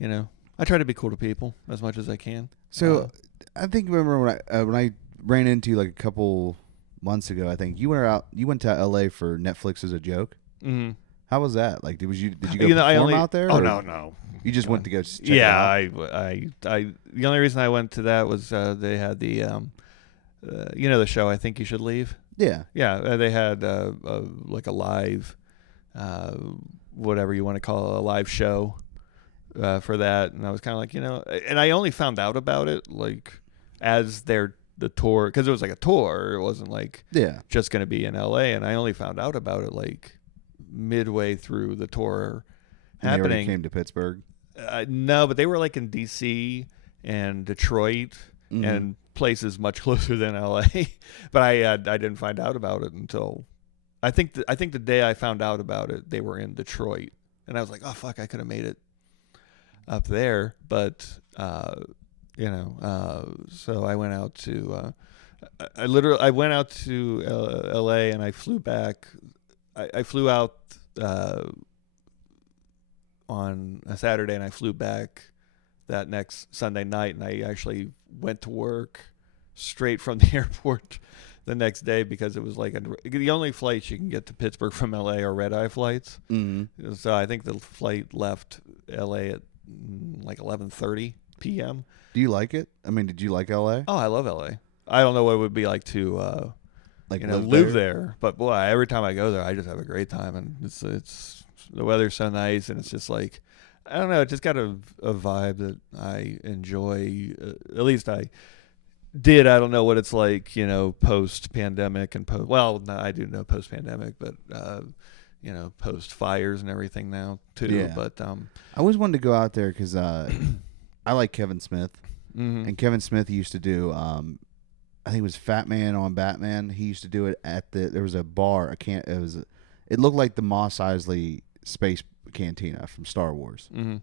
I try to be cool to people as much as I can. So I think remember when I ran into you like a couple months ago. I think you went to L.A. for Netflix as a joke. Mm-hmm. How was that? Like, did you go perform out there? Oh, or no. You just went to go check it Yeah, out? I the only reason I went to that was they had the the show I Think You Should Leave. Yeah. Yeah, they had like a live whatever you want to call it, a live show for that, and I was kind of like, and I only found out about it like as the tour, because it was like a tour. It wasn't like just going to be in LA, and I only found out about it like midway through the tour happening. They already came to Pittsburgh. No, but they were like in DC and Detroit and places much closer than LA. But I didn't find out about it until I think the day I found out about it, they were in Detroit, and I was like, oh fuck, I could have made it up there. But so I went out to I went out to LA, and I flew back. I flew out on a Saturday, and I flew back that next Sunday night, and I actually went to work straight from the airport the next day, because it was like the only flights you can get to Pittsburgh from LA are red-eye flights. Mm-hmm. So I think the flight left LA at like 11:30 p.m. Do you like it? I mean, did you like LA? Oh, I love LA. I don't know what it would be like to live there, but boy, every time I go there, I just have a great time, and it's the weather's so nice, and it's just like, I don't know, it just got a vibe that I enjoy. At least I did. I don't know what it's like, post pandemic and no, I do know post pandemic, but post fires and everything now too. Yeah. But I always wanted to go out there because I like Kevin Smith, and Kevin Smith used to do. I think it was Fat Man on Batman. He used to do it there was a bar. It looked like the Mos Eisley Space Cantina from Star Wars. Mm-hmm.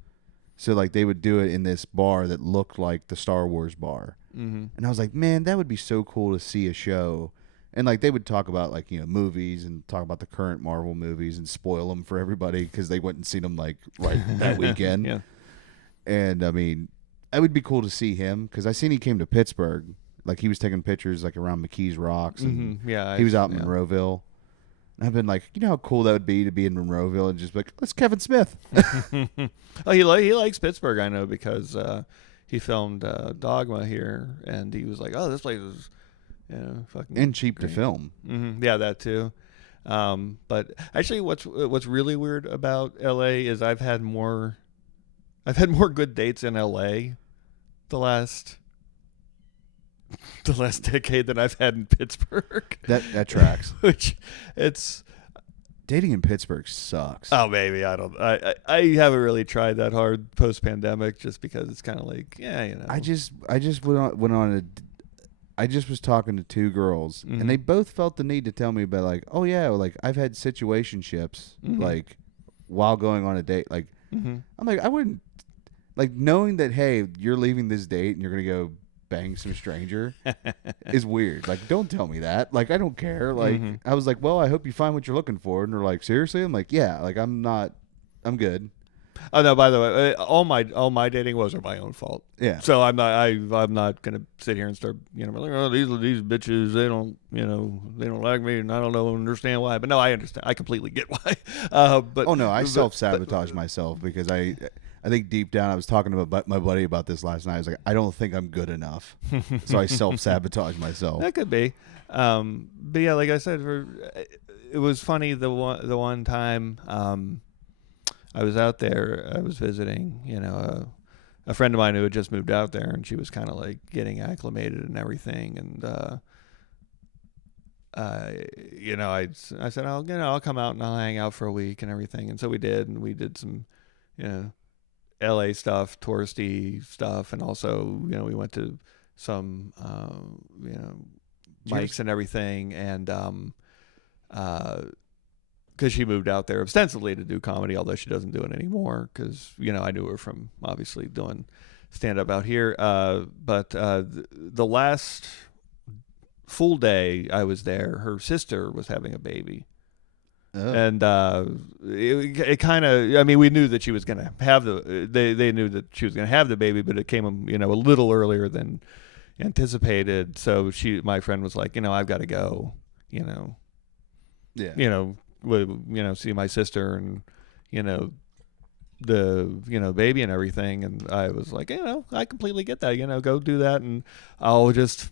So like they would do it in this bar that looked like the Star Wars bar. Mm-hmm. And I was like, man, that would be so cool to see a show. And like they would talk about like, movies and talk about the current Marvel movies and spoil them for everybody because they wouldn't see them like right that weekend. Yeah. And I mean, it would be cool to see him because I seen he came to Pittsburgh. Like he was taking pictures like around McKees Rocks. And he was out in Monroeville. And I've been like, how cool that would be to be in Monroeville and just be like, that's Kevin Smith. Oh, he likes Pittsburgh, I know, because he filmed Dogma here, and he was like, oh, this place is fucking and cheap great to film. Mm-hmm. Yeah, that too. But actually, what's really weird about LA is I've had more good dates in LA the last decade than I've had in Pittsburgh. That tracks. Which it's dating in Pittsburgh sucks. Oh, maybe I haven't really tried that hard post pandemic, just because it's kind of like I just went on I just was talking to two girls, and they both felt the need to tell me about like, oh yeah, like I've had situationships like while going on a date. Like I'm like, I wouldn't like, knowing that, hey, you're leaving this date and you're gonna go bang some stranger is weird. Like, don't tell me that. Like, I don't care. Like, I was like, well, I hope you find what you're looking for. And they're like, seriously? I'm like, yeah. Like, I'm good. Oh no! By the way, all my dating was my own fault. Yeah. So I'm not gonna sit here and start like, oh, these bitches, they don't like me, and I don't understand why. But no, I understand. I completely get why. But I self-sabotage myself because I think deep down I was talking to my buddy about this last night. I was like, I don't think I'm good enough, so I self-sabotage myself. That could be. But yeah, like I said, it was funny the one time. I was out there. I was visiting, a friend of mine who had just moved out there, and she was kind of like getting acclimated and everything. And I said, I'll come out and I'll hang out for a week and everything. And so we did, and we did some, LA stuff, touristy stuff, and also, we went to some, mics and everything, and because she moved out there ostensibly to do comedy, although she doesn't do it anymore. Because I knew her from obviously doing stand up out here. But the last full day I was there, her sister was having a baby. Oh. And it kind of, I mean, we knew that she was going to have they knew that she was going to have the baby, but it came, a little earlier than anticipated. So my friend was like, I've got to go, Yeah. see my sister and, the baby and everything. And I was like, I completely get that, go do that. And I'll just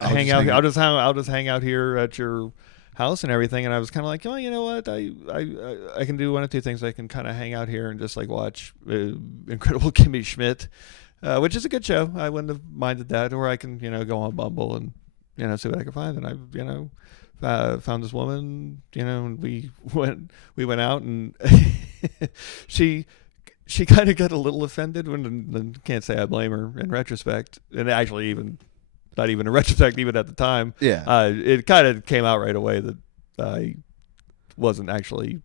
hang out. I'll just hang out here at your house and everything. And I was kind of like, you know what? I can do one of two things. I can kind of hang out here and just like watch Incredible Kimmy Schmidt, which is a good show. I wouldn't have minded that. Or I can, go on Bumble and, see what I can find. And I, found this woman, and we went out, and she kind of got a little offended and can't say I blame her in retrospect. And actually not even in retrospect, even at the time. Yeah. It kind of came out right away that I wasn't actually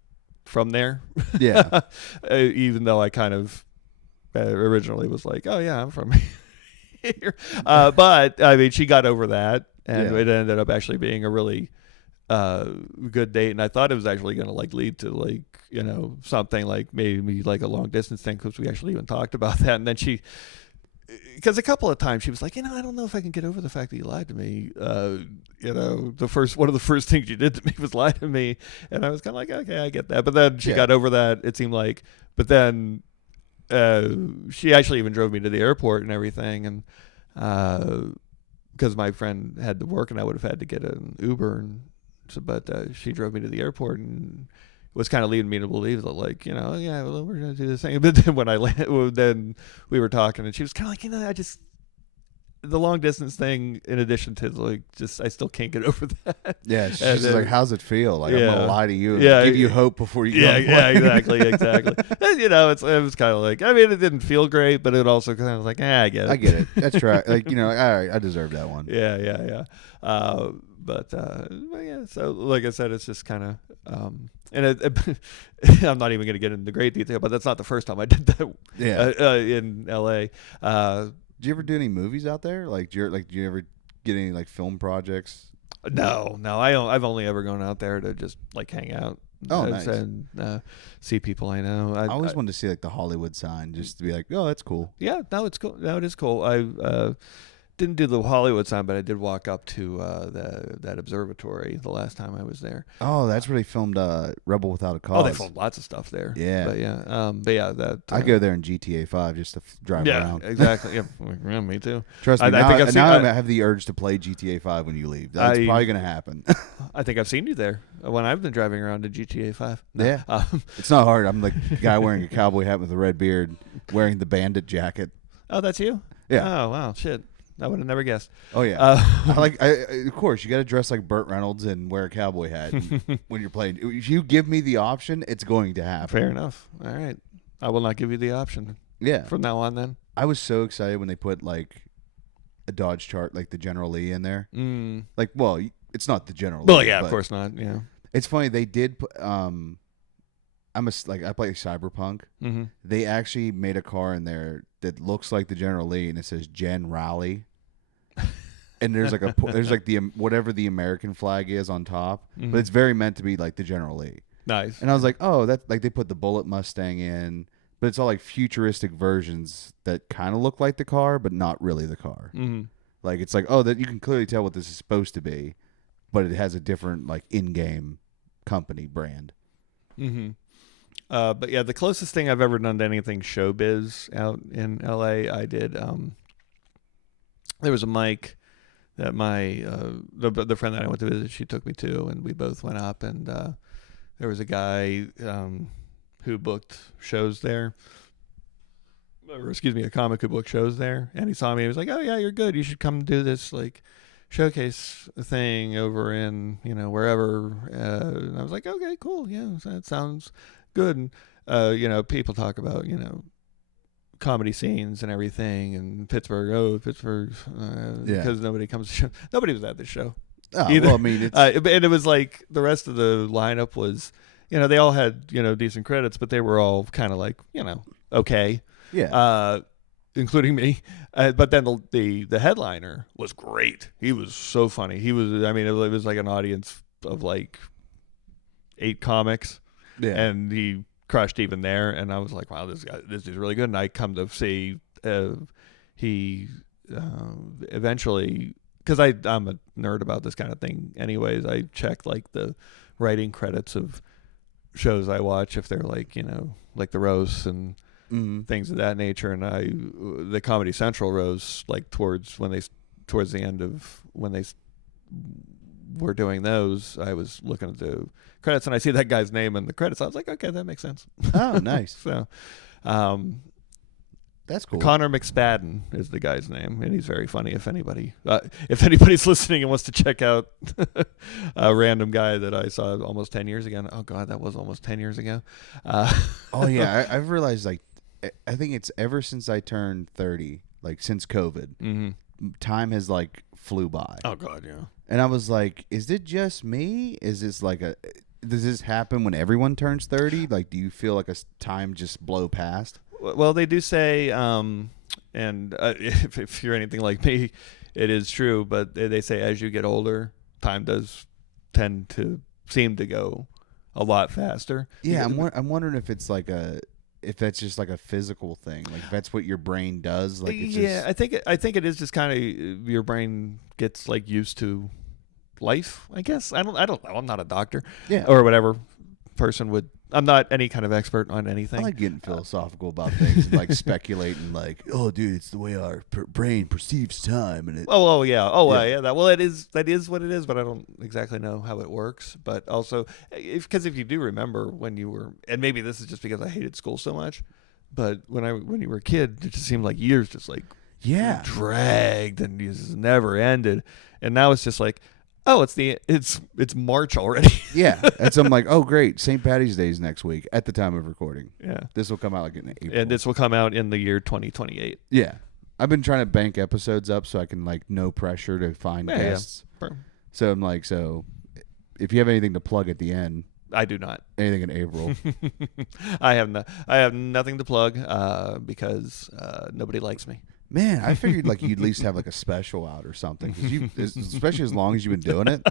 from there. Yeah. Even though I kind of originally was like, oh yeah, I'm from here. But I mean, she got over that, and it ended up actually being a really good date. And I thought it was actually going to like lead to like, something like maybe like a long distance thing, because we actually even talked about that. And then because a couple of times she was like, I don't know if I can get over the fact that you lied to me. One of the first things you did to me was lie to me. And I was kind of like, okay, I get that. But then she got over that, it seemed like. But then she actually even drove me to the airport and everything. And because my friend had to work and I would have had to get an Uber. And so, but she drove me to the airport and was kind of leading me to believe that, like, yeah, well, we're going to do this thing. But then when I landed, then we were talking, and she was kind of like, the long distance thing, in addition to, like, I still can't get over that. Yeah, she's just like, how's it feel? Like, I'm going to lie to you and give you hope before you go. Yeah, exactly. And, it was kind of like, I mean, it didn't feel great, but it also kind of like, I get it. I get it. That's right. Like, all right, I deserve that one. Yeah. But yeah, so like I said, it's just kind of, and I'm not even going to get into great detail, but that's not the first time I did that. In LA. Did you ever do any movies out there? Like, do you ever get any like film projects? No. I've only ever gone out there to just like hang out. Oh, nice. And see people I know. I always wanted to see like the Hollywood sign, just to be like, oh, that's cool. Yeah, no, it's cool. No, it is cool. I didn't do the Hollywood sign, but I did walk up to that observatory the last time I was there. Oh, that's where they filmed Rebel Without a Cause. Oh, they filmed lots of stuff there. Yeah, but yeah, that I go there in GTA 5 just to drive around. Yeah, exactly. Yeah, me too. Trust me. I have the urge to play GTA 5 when you leave. That's probably going to happen. I think I've seen you there when I've been driving around in GTA 5. No. Yeah, it's not hard. I'm the guy wearing a cowboy hat with a red beard, wearing the bandit jacket. Oh, that's you? Yeah. Oh, wow, shit. I would have never guessed. Oh yeah, of course you got to dress like Burt Reynolds and wear a cowboy hat when you're playing. If you give me the option, it's going to happen. Fair enough. All right, I will not give you the option. Yeah. From now on, then. I was so excited when they put like a Dodge chart, like the General Lee, in there. Like, well, it's not the General Lee. Well, yeah, of course not. Yeah. It's funny they did put. I play Cyberpunk. Mm-hmm. They actually made a car in there that looks like the General Lee, and it says Gen Raleigh. And there's like the whatever the American flag is on top, but it's very meant to be like the General Lee. Nice. And I was like, oh, that like they put the Bullet Mustang in, but it's all like futuristic versions that kind of look like the car, but not really the car. Mm-hmm. Like it's like, oh, that you can clearly tell what this is supposed to be, but it has a different like in-game company brand. Mm-hmm. But yeah, the closest thing I've ever done to anything showbiz out in LA, I did. There was a mic that my the friend that I went to visit, she took me to, and we both went up, and there was a guy who booked shows there, or excuse me, a comic who booked shows there, and he saw me. He was like, "Oh yeah, you're good. You should come do this like showcase thing over in wherever." And I was like, "Okay, cool. Yeah, that sounds good." And people talk about comedy scenes and everything, and Pittsburgh, because nobody comes to show. Nobody was at this show. Oh, either. well, I mean, it's... and it was like the rest of the lineup was, they all had decent credits, but they were all kind of like okay. Yeah. including me. But then the headliner was great. He was so funny. He was. I mean, it was like an audience of like 8 comics, and he crushed even there. And I was like, wow, this is really good. And I come to see he eventually, because I'm a nerd about this kind of thing. Anyways, I check like the writing credits of shows I watch if they're like like the roasts and things of that nature. And the Comedy Central roasts like towards the end of when they were doing those, I was looking at the credits and I see that guy's name in the credits. I was like, okay, that makes sense. Oh, nice. So, that's cool. Connor McSpadden is the guy's name, and he's very funny. If anybody's listening and wants to check out a random guy that I saw almost 10 years ago. Oh God, that was almost 10 years ago. Oh yeah, I've realized like I think it's ever since I turned 30, like since COVID, time has like flew by. Oh God, yeah. And I was like, is it just me? Is this like does this happen when everyone turns 30? Like, do you feel like time just blow past? Well, they do say, and if you're anything like me, it is true. But they say as you get older, time does tend to seem to go a lot faster. Yeah, I'm wondering if it's like if that's just like a physical thing, like if that's what your brain does. Like, it's I think it is just kind of your brain gets like used to life. I guess I don't know. I'm not a doctor. Yeah. Or whatever person would. I'm not any kind of expert on anything. I like getting philosophical about things, and like speculating, like, oh, dude, it's the way our brain perceives time, and it. Yeah. That is what it is, but I don't exactly know how it works. But also, because if you do remember when you were, and maybe this is just because I hated school so much, but when you were a kid, it just seemed like years just like dragged and just never ended, and now it's just like. Oh, it's March already. Yeah, and so I'm like, oh great, St. Patty's Day is next week at the time of recording. Yeah, this will come out like in April, and this will come out in the year 2028. Yeah, I've been trying to bank episodes up so I can like no pressure to find guests. Yeah. So I'm like, if you have anything to plug at the end, I do not. Anything in April? I have nothing to plug because nobody likes me. Man, I figured like you'd at least have like a special out or something, because especially as long as you've been doing it.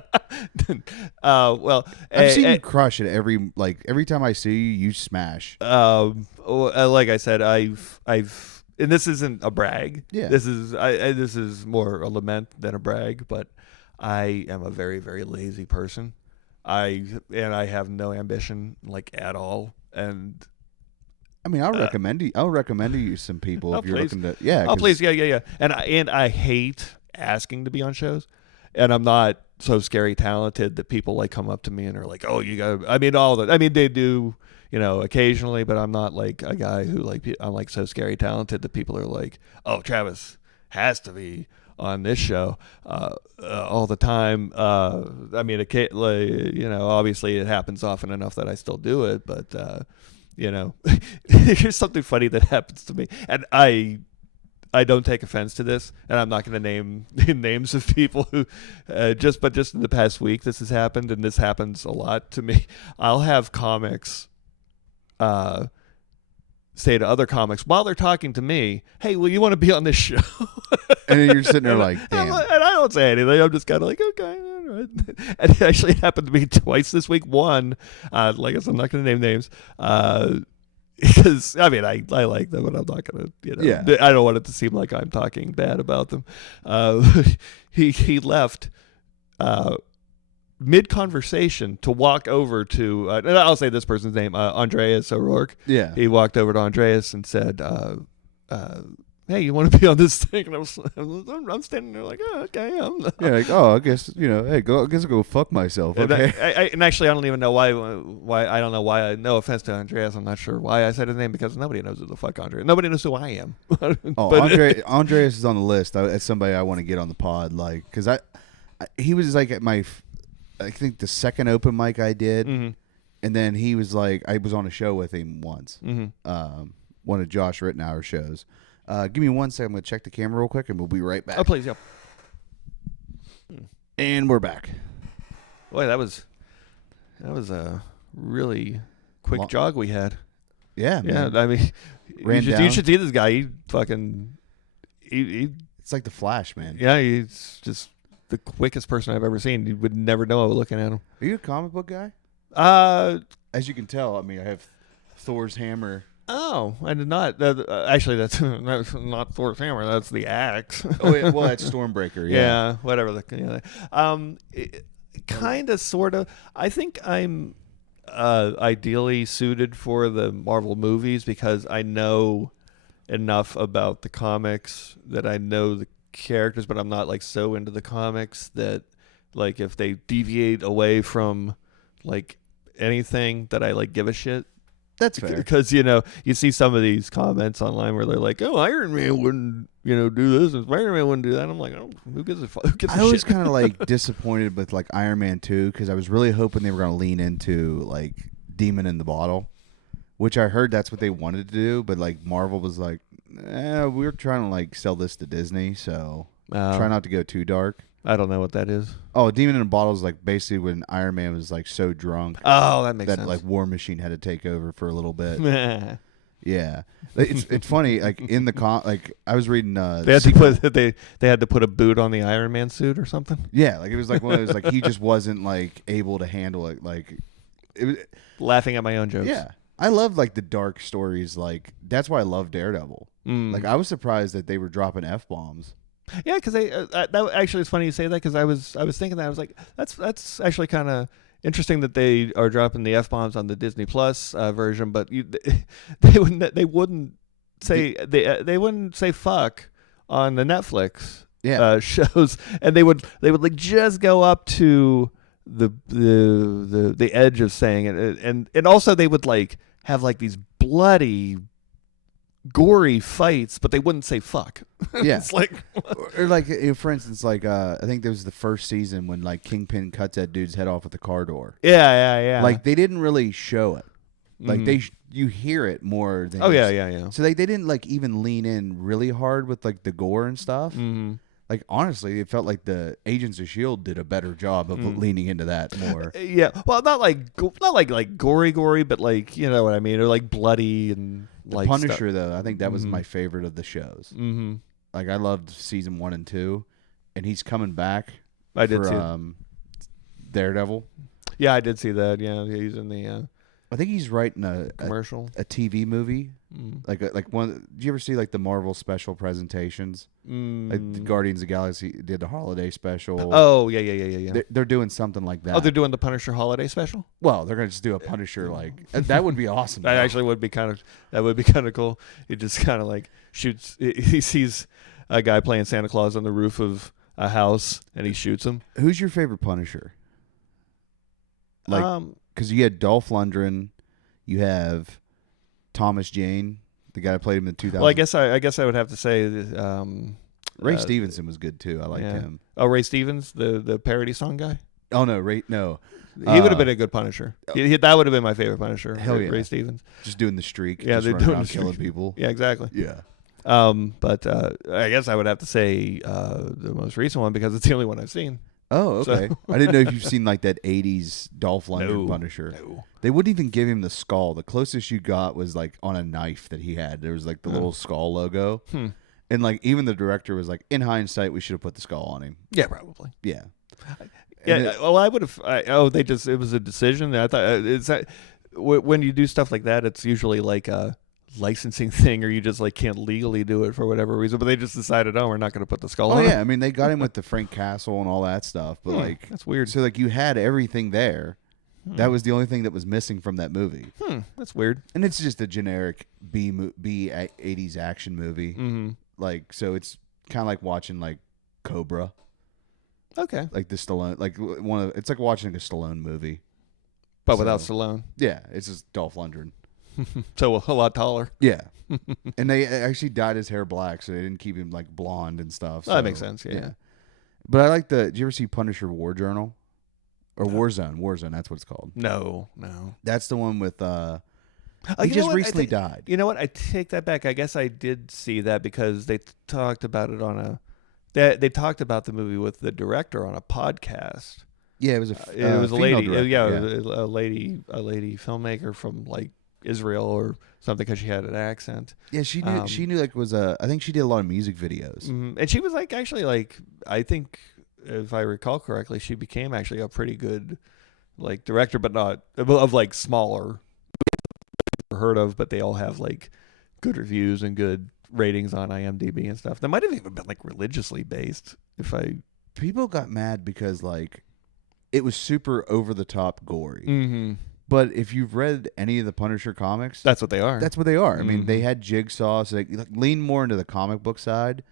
Well, I've seen you crush it every time I see you, you smash. Like I said, I've, and this isn't a brag. Yeah, this is more a lament than a brag. But I am a very, very lazy person. I have no ambition like at all, and. I mean, I'll recommend you some people if you're looking to. Yeah. Oh, please. Yeah. And I hate asking to be on shows, and I'm not so scary talented that people like come up to me and are like, "Oh, you got." I mean, they do, occasionally, but I'm not like a guy who I'm like so scary talented that people are like, "Oh, Travis has to be on this show all the time." I mean, obviously it happens often enough that I still do it, but. Here's something funny that happens to me, and I don't take offense to this, and I'm not going to name names of people who just in the past week this has happened, and this happens a lot to me. I'll have comics say to other comics while they're talking to me, "Hey, well, you want to be on this show?" And then you're sitting there like, "Damn!" And I don't say anything. I'm just kind of like, "Okay." And it actually happened to me twice this week. One, like I said, I'm not going to name names, because I mean I like them, and I'm not going to, Yeah. I don't want it to seem like I'm talking bad about them. He left mid conversation to walk over to, and I'll say this person's name, Andreas O'Rourke. Yeah. He walked over to Andreas and said, "Hey, you want to be on this thing?" And I'm standing there like, "Oh, okay." Yeah, like, oh, I guess, hey, I guess I'll go fuck myself. Okay. And actually, I don't even know why. I don't know why. No offense to Andreas, I'm not sure why I said his name, because nobody knows who the fuck Andreas. Nobody knows who I am. Andreas is on the list. That's somebody I want to get on the pod, like, because he was like at my, I think the second open mic I did, and then he was like, I was on a show with him once, one of Josh Rittenauer's shows. Give me 1 second. I'm going to check the camera real quick, and we'll be right back. Oh, please, yeah. And we're back. Boy, that was a really quick jog we had. Yeah, yeah. Man. I mean, You should see this guy. He fucking It's like the Flash, man. Yeah, he's just the quickest person I've ever seen. You would never know looking at him. Are you a comic book guy? As you can tell, I mean, I have Thor's hammer. Oh, I did not. Actually, that's not Thor's hammer. That's the axe. Oh, yeah, well, that's Stormbreaker. Yeah, whatever. Kind of, sort of. I think I'm ideally suited for the Marvel movies because I know enough about the comics that I know the characters, but I'm not like so into the comics that like if they deviate away from like anything that I like give a shit. That's fair. Because, you see some of these comments online where they're like, oh, Iron Man wouldn't, do this, and Spider-Man wouldn't do that. I'm like, oh, who gives a fuck? I was kind of like disappointed with like Iron Man 2 because I was really hoping they were going to lean into like Demon in the Bottle, which I heard that's what they wanted to do, but like Marvel was like, we're trying to like sell this to Disney, so try not to go too dark. I don't know what that is. Oh, Demon in a Bottle is like basically when Iron Man was like so drunk. Oh, that makes sense. That like War Machine had to take over for a little bit. Yeah, it's funny. Like in the like I was reading. They had to put a boot on the Iron Man suit or something. Yeah, like it was like one of those like he just wasn't like able to handle it. Like it was laughing at my own jokes. Yeah, I love like the dark stories. Like that's why I love Daredevil. Like I was surprised that they were dropping F-bombs. Yeah, because that actually, it's funny you say that because I was thinking that I was like that's actually kind of interesting that they are dropping the F-bombs on the Disney Plus version, but they wouldn't say fuck on the Netflix shows, and they would like just go up to the edge of saying it, and also they would like have like these bloody gory fights, but they wouldn't say fuck. Yeah. It's like or like for instance, like I think there was the first season when like Kingpin cuts that dude's head off with the car door. Yeah. Like they didn't really show it. Like you hear it more than yeah. So they didn't like even lean in really hard with like the gore and stuff. Like honestly, it felt like the Agents of S.H.I.E.L.D. did a better job of leaning into that more. Yeah, well, not like gory, but like you know what I mean, or like bloody and like Punisher stuff. though. I think that was my favorite of the shows. Like I loved season 1 and 2, and he's coming back. I did see Daredevil. Yeah, I did see that. Yeah, he's in the. I think he's writing a commercial, a TV movie, like one. Did you ever see like the Marvel special presentations? Like the Guardians of the Galaxy did the holiday special. Oh yeah. They're doing something like that. Oh, they're doing the Punisher holiday special. Well, they're gonna just do a Punisher like that would be awesome. That actually would be kind of cool. He just kind of like shoots. He sees a guy playing Santa Claus on the roof of a house, and he shoots him. Who's your favorite Punisher? Like. Because you had Dolph Lundgren, you have Thomas Jane, the guy that played him in 2000. Well, I guess I would have to say Ray Stevenson was good too. I liked him. Oh, Ray Stevens, the parody song guy. Oh no, no. He would have been a good Punisher. That would have been my favorite Punisher. Hell yeah, Ray Stevens. Just doing the streak. Yeah, they're doing killing people. Yeah, exactly. Yeah. But I guess I would have to say the most recent one because it's the only one I've seen. Oh, okay. So. I didn't know if you've seen like that 80s Dolph Lundgren Punisher. No. They wouldn't even give him the skull. The closest you got was like on a knife that he had. There was like the little skull logo. And like even the director was like, in hindsight, we should have put the skull on him. Yeah, probably. Yeah. Well, I would have. It was a decision. I thought it's that when you do stuff like that, it's usually like a licensing thing, or you just like can't legally do it for whatever reason. But they just decided, we're not going to put the skull on. Oh yeah, I mean they got him with the Frank Castle and all that stuff, but like that's weird. So like you had everything there. That was the only thing that was missing from that movie. That's weird. And it's just a generic B 80s action movie. Like so, it's kind of like watching like Cobra. Okay. Like the Stallone, like it's like watching a Stallone movie, but without Stallone. Yeah, it's just Dolph Lundgren. So a lot taller. Yeah. And they actually dyed his hair black, so they didn't keep him like blonde and stuff. So, that makes sense. Yeah. But I like did you ever see Punisher War Journal? Or Warzone? Warzone, that's what it's called. No. That's the one with he just recently died. You know what? I take that back. I guess I did see that because they talked about it on they talked about the movie with the director on a podcast. Yeah, it was a lady. Director, a lady filmmaker from like Israel or something because she had an accent. Yeah, she knew. She knew like I think she did a lot of music videos. And she was like actually like I think if I recall correctly, she became actually a pretty good like director, but not of like smaller heard of, but they all have like good reviews and good ratings on IMDb and stuff. That might have even been like religiously based. People got mad because like it was super over the top gory. Mm-hmm. But if you've read any of the Punisher comics, that's what they are. That's what they are. I mean, they had Jigsaw, so they like, lean more into the comic book side.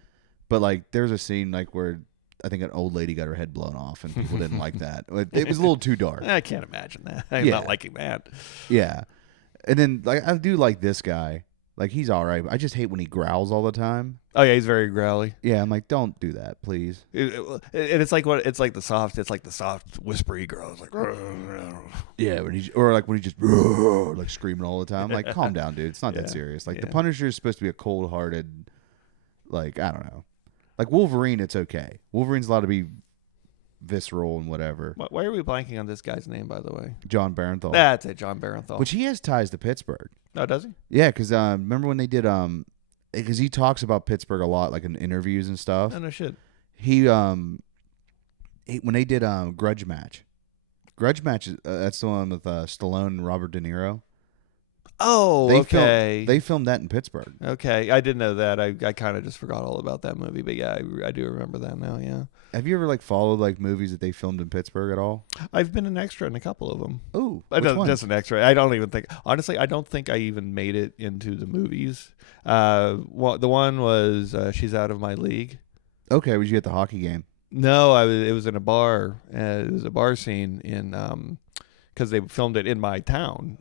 But like, there's a scene like where I think an old lady got her head blown off, and people didn't like that. It was a little too dark. I can't imagine that. I'm not liking that. Yeah, and then like I do like this guy. Like he's all right. But I just hate when he growls all the time. Oh yeah, he's very growly. Yeah, I'm like, don't do that, please. And it's like the soft whispery growls, like yeah, when he just like screaming all the time. Like, calm down, dude. It's not that serious. Like the Punisher is supposed to be a cold-hearted, like I don't know, like Wolverine. It's okay. Wolverine's allowed to be visceral and whatever. Why are we blanking on this guy's name, by the way? John Barenthal. That's it, John Barenthal. Which he has ties to Pittsburgh. Oh, does he? Yeah, because remember when they did because he talks about Pittsburgh a lot, like in interviews and stuff. Oh no shit. He when they did Grudge Match is that's the one with Stallone and Robert De Niro. Oh, okay. They filmed that in Pittsburgh. Okay, I didn't know that. I kind of just forgot all about that movie, but yeah, I do remember that now. Yeah. Have you ever like followed like movies that they filmed in Pittsburgh at all? I've been an extra in a couple of them. Oh, just an extra. I don't even think. Honestly, I don't think I even made it into the movies. The one was She's Out of My League. Okay, was you at the hockey game? No, it was in a bar. It was a bar scene in because they filmed it in my town,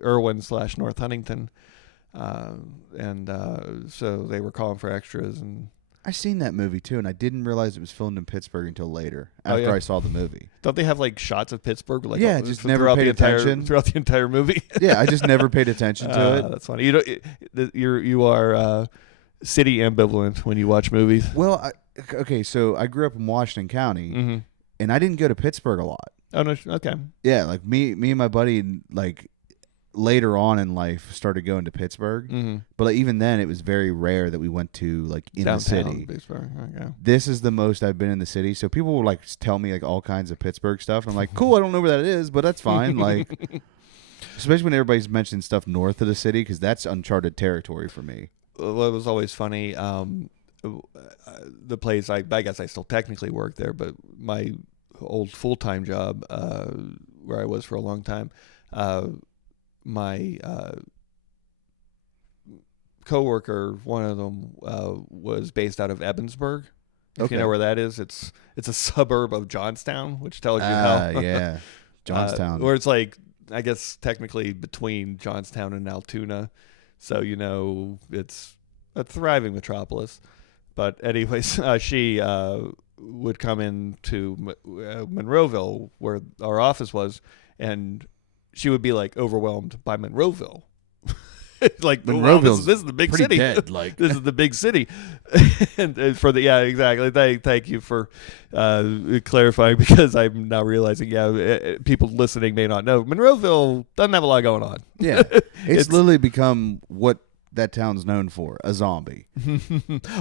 Irwin/North Huntington, and so they were calling for extras. And I seen that movie too, and I didn't realize it was filmed in Pittsburgh until later after I saw the movie. Don't they have like shots of Pittsburgh? Like, just never paid attention throughout the entire movie. Yeah, I just never paid attention to it. That's funny. You are city ambivalent when you watch movies. Well, so I grew up in Washington County, and I didn't go to Pittsburgh a lot. Oh no, okay. Yeah, like me and my buddy, like later on in life, started going to Pittsburgh. But like, even then, it was very rare that we went to like in downtown the city. Pittsburgh. Okay. This is the most I've been in the city, so people will like tell me like all kinds of Pittsburgh stuff, and I'm like, cool, I don't know where that is, but that's fine. Like, especially when everybody's mentioning stuff north of the city, because that's uncharted territory for me. Well, it was always funny. The place I guess I still technically work there, but my old full-time job where I was for a long time, my coworker, one of them, was based out of Ebensburg. If you know where that is, it's a suburb of Johnstown, which tells you how. Yeah, Johnstown. Where it's like, I guess technically between Johnstown and Altoona, so it's a thriving metropolis. But anyways, she would come into Monroeville, where our office was, and she would be like overwhelmed by Monroeville. Like, Monroeville, this is the big city. Dead, like. This is the big city. And for the exactly. Thank you for clarifying, because I'm now realizing people listening may not know Monroeville doesn't have a lot going on. Yeah, it's literally become what that town's known for, a zombie.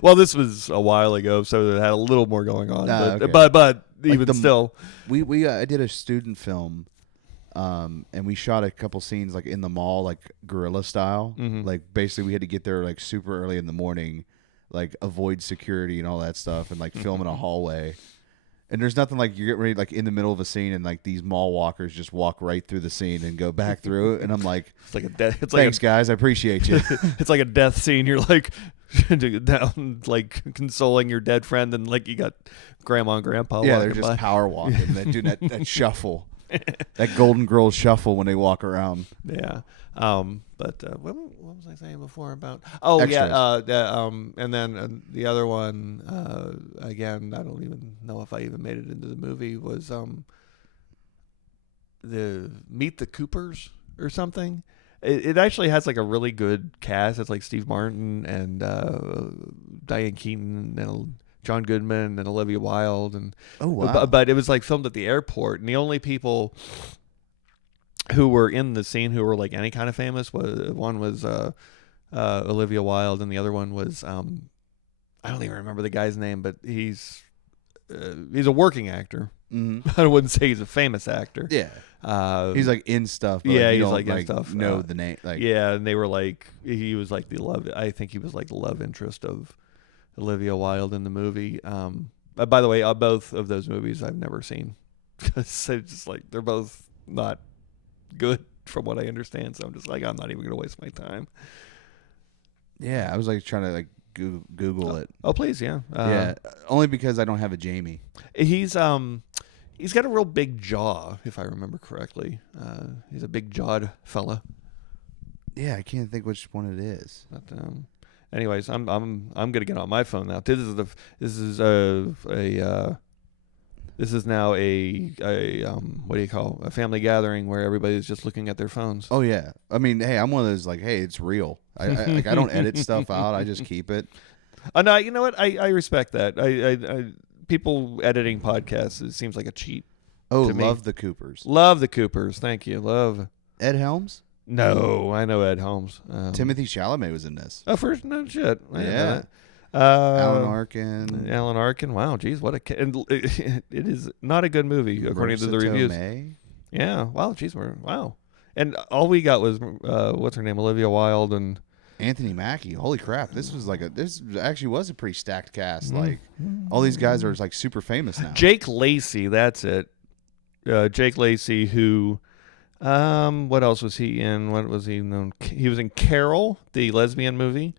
Well, this was a while ago, so it had a little more going on. Okay. But even still, I did a student film, and we shot a couple scenes like in the mall, like guerrilla style. Like basically, we had to get there like super early in the morning, like avoid security and all that stuff, and like film in a hallway. And there's nothing like you get ready like in the middle of a scene and like these mall walkers just walk right through the scene and go back through it. And I'm like, it's like a death. Thanks, guys. I appreciate you. It's like a death scene. You're like down, like consoling your dead friend, and like you got grandma and grandpa. Yeah, they're walking just by. power walking. They do that shuffle, that Golden Girls shuffle when they walk around. Yeah. But what was I saying before about? Oh, extras. and then the other one, again, I don't even know if I even made it into the movie, was the Meet the Coopers or something. It actually has like a really good cast. It's like Steve Martin and Diane Keaton and John Goodman and Olivia Wilde. And oh wow! But it was like filmed at the airport, and the only people who were in the scene who were like any kind of famous. One was Olivia Wilde, and the other one was I don't even remember the guy's name, but he's a working actor. Mm-hmm. I wouldn't say he's a famous actor. Yeah. He's like in stuff. But yeah, like, he's don't, like in stuff. Know the name. Like, yeah, and they were like, he was like the love. I think he was like the love interest of Olivia Wilde in the movie. By the way, both of those movies I've never seen because it's just like they're both not good from what I understand. So I'm just like, I'm not even gonna waste my time. Yeah, I was like trying to like Google it. Oh, please, yeah. Yeah, only because I don't have a Jamie. He's got a real big jaw, if I remember correctly. He's a big jawed fella. Yeah, I can't think which one it is. But anyways, I'm gonna get on my phone now. This is now a what do you call a family gathering where everybody's just looking at their phones. Oh yeah, I mean, hey, I'm one of those like, hey, it's real. I don't edit stuff out. I just keep it. No, you know what? I respect that. I people editing podcasts, it seems like a cheat. Oh, to love me. the Coopers. Love the Coopers. Thank you. Love Ed Helms. No, I know Ed Holmes. Timothy Chalamet was in this. Oh, first no shit. Yeah. Alan Arkin. Alan Arkin. Wow, geez, what a and it is not a good movie according to the reviews. Tomei. Yeah. Wow. Geez. Wow. And all we got was what's her name, Olivia Wilde and Anthony Mackie. Holy crap! This actually was a pretty stacked cast. Like all these guys are like super famous now. Jake Lacey. That's it. Jake Lacey, who. What else was he in? What was he known? He was in Carol, the lesbian movie.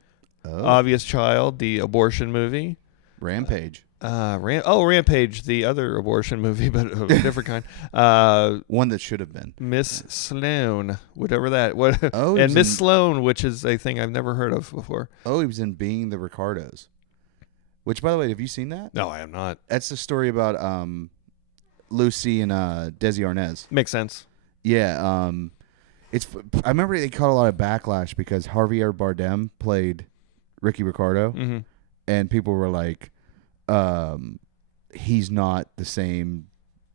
Oh. Obvious Child, the abortion movie. Rampage. Rampage, the other abortion movie, but of a different kind. One that should have been Miss Sloane, whatever that. What? Oh, and Miss Sloane, which is a thing I've never heard of before. Oh, he was in Being the Ricardos. Which, by the way, have you seen that? No, I am not. That's the story about Lucy and Desi Arnaz. Makes sense. Yeah. I remember they caught a lot of backlash because Javier Bardem played Ricky Ricardo, mm-hmm. and people were like, he's not the same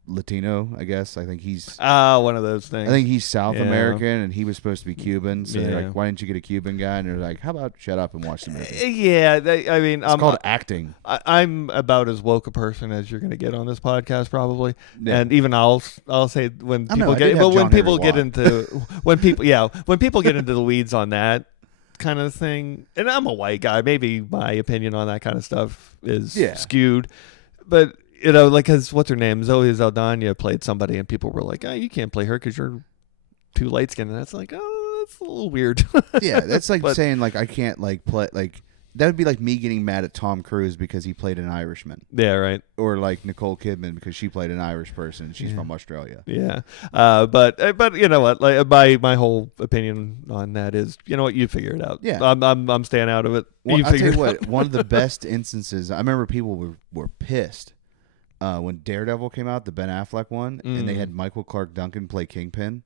Latino, I guess. I think he's one of those things. I think he's South Yeah. American, and he was supposed to be Cuban. So they're Yeah. like, why didn't you get a Cuban guy? And they're like, how about shut up and watch the movie? Yeah, I mean, It's called acting. I'm about as woke a person as you're going to get on this podcast, probably. Yeah. And even I'll say when I people know, I get did have but when John people Henry get Watt. into when people get into the weeds on that kind of thing, and I'm a white guy, maybe my opinion on that kind of stuff is skewed, but. You know, like, because what's her name? Zoe Saldana played somebody, and people were like, oh, you can't play her because you're too light skinned. And that's like, oh, that's a little weird. Yeah, that's like saying, like, I can't, like, play, like, that would be like me getting mad at Tom Cruise because he played an Irishman. Yeah, right. Or, like, Nicole Kidman because she played an Irish person and she's from Australia. Yeah. But you know what? Like, my whole opinion on that is, you know what? You figure it out. Yeah. I'm staying out of it. Well, I'll tell you what, one of the best instances, I remember people were pissed. When Daredevil came out, the Ben Affleck one, and they had Michael Clark Duncan play Kingpin.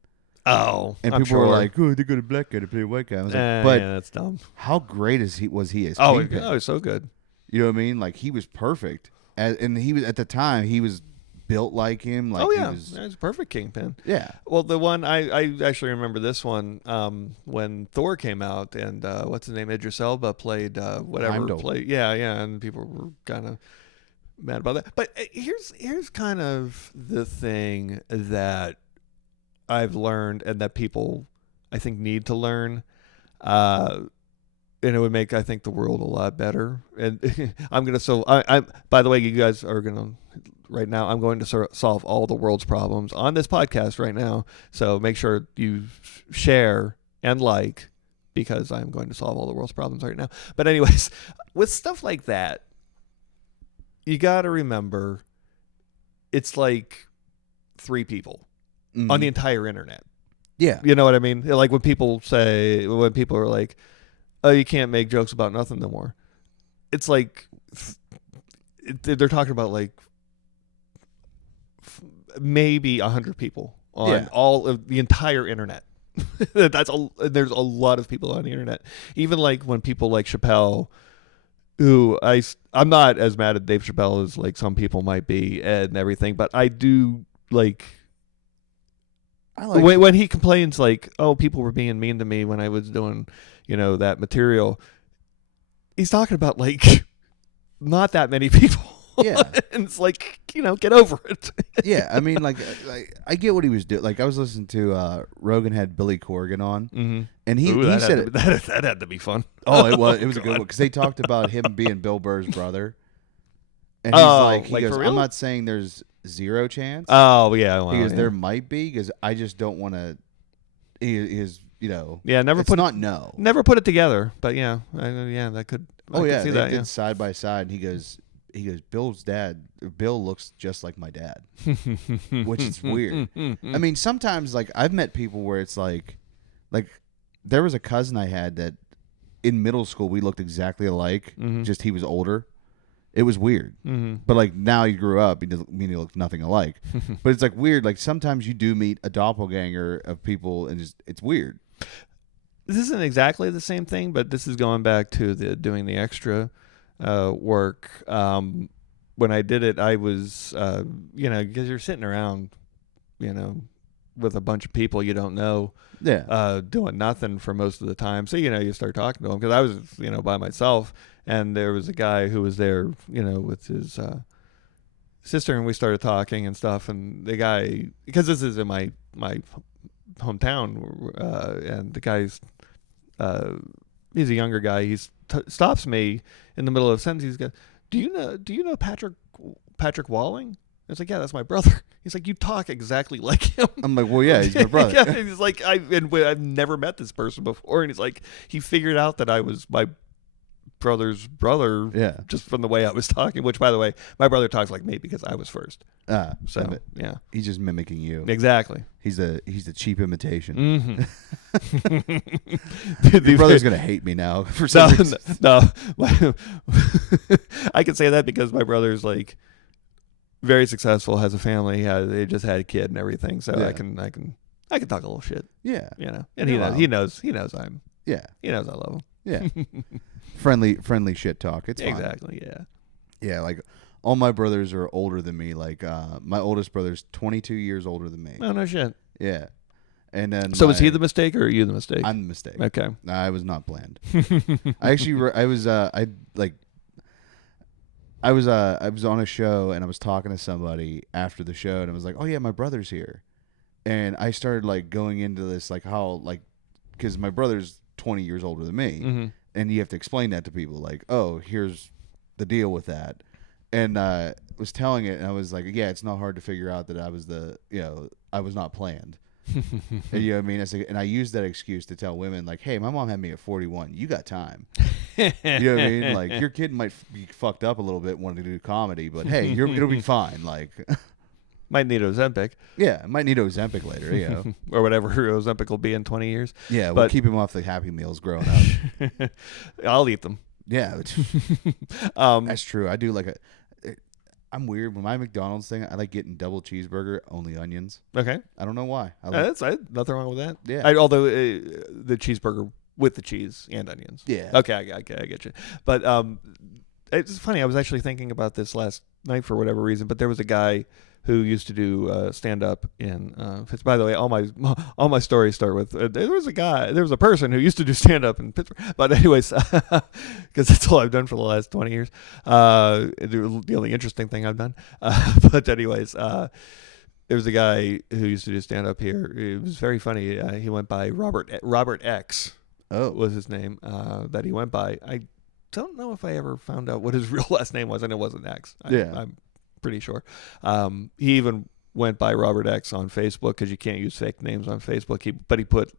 Oh, and I'm people sure. were like, "Oh, they got a black guy to play a white guy." I was like, "But yeah, that's dumb." How great was he as Oh, Kingpin? oh, so good. You know what I mean? Like he was perfect, and he was at the time he was built like him. Like, he was a perfect Kingpin. Yeah. Well, the one I actually remember this one when Thor came out, and what's his name? Idris Elba played whatever Heimdall. played. Yeah, and people were kind of mad about that. But here's kind of the thing that I've learned and that people I think need to learn, and it would make I think the world a lot better. And I'm by the way, you guys are gonna right now. I'm going to solve all the world's problems on this podcast right now. So make sure you share and like, because I'm going to solve all the world's problems right now. But anyways, with stuff like that, you got to remember, it's like 3 people on the entire internet. Yeah. You know what I mean? Like when people are like, oh, you can't make jokes about nothing no more. It's like, they're talking about like maybe 100 people on all of the entire internet. There's a lot of people on the internet. Even like when people like Chappelle, who I'm not as mad at Dave Chappelle as like some people might be and everything, but I do like I like when he complains like, oh, people were being mean to me when I was doing, that material. He's talking about like not that many people. Yeah. And it's like, get over it. Yeah, I mean, like I get what he was doing. Like I was listening to Rogan had Billy Corgan on, and he said that had to be fun. Oh, it was a good one because they talked about him being Bill Burr's brother, and he's he goes, I'm not saying there's zero chance. Oh yeah, well, he goes, there might be because I just don't want to. He is, never put it together, but that could. Oh yeah, see they that, did side by side. And he goes, Bill looks just like my dad, which is weird. I mean, sometimes like I've met people where it's like there was a cousin I had that in middle school we looked exactly alike, just he was older. It was weird, but like now he grew up, he looked nothing alike. But it's like weird. Like sometimes you do meet a doppelganger of people, and it's weird. This isn't exactly the same thing, but this is going back to doing the extra work. When I did it, I was, because you're sitting around, with a bunch of people you don't know, doing nothing for most of the time. So, you start talking to them because I was, by myself, and there was a guy who was there, with his sister, and we started talking and stuff. And the guy, because this is in my hometown, and the guy's, he's a younger guy. He stops me in the middle of a sentence. He's got, do you know Patrick Walling? I was like, yeah, that's my brother. He's like, you talk exactly like him. I'm like, well, yeah, he's my brother. Yeah, he's like, I've never met this person before, and he's like, he figured out that I was my brother's brother, just from the way I was talking. Which, by the way, my brother talks like me because I was first. So yeah, he's just mimicking you. Exactly. He's a cheap imitation. Your brother's gonna hate me now for some reason. No. I can say that because my brother's like very successful, has a family, they just had a kid and everything. So I can talk a little shit. Yeah, and he knows I'm. Yeah, he knows I love him. Yeah, friendly shit talk. It's fine. Exactly. Yeah. Like all my brothers are older than me. Like my oldest brother's 22 years older than me. Oh no shit. Yeah. And then so was he the mistake or are you the mistake? I'm the mistake. Okay. I was not planned. I was on a show and I was talking to somebody after the show and I was like, oh yeah, my brother's here. And I started like going into this like how like because my brother's 20 years older than me, and you have to explain that to people like, oh, here's the deal with that. And was telling it and I was like, yeah, it's not hard to figure out that I was I was not planned. And, you know what I mean? It's like, and I used that excuse to tell women like, hey, my mom had me at 41. You got time. You know what I mean? Like your kid might be fucked up a little bit wanting to do comedy, but hey, it'll be fine. Like might need Ozempic. Yeah, might need Ozempic later, or whatever Ozempic will be in 20 years. Yeah, but we'll keep him off the Happy Meals growing up. I'll eat them. Yeah. That's true. I do like I'm weird. With my McDonald's thing, I like getting double cheeseburger, only onions. Okay. I don't know why. That's nothing wrong with that. Yeah. Although the cheeseburger with the cheese and onions. Yeah. Okay, I get you. But it's funny. I was actually thinking about this last night for whatever reason. But there was a guy who used to do stand up in Pittsburgh. By the way, all my stories start with there was a person who used to do stand up in Pittsburgh. But anyways, because that's all I've done for the last 20 years. The only interesting thing I've done. But anyways, there was a guy who used to do stand up here. It was very funny. He went by Robert X. Oh, was his name that he went by. I don't know if I ever found out what his real last name was, and it wasn't X. I'm pretty sure. He even went by Robert X on Facebook because you can't use fake names on Facebook. But he put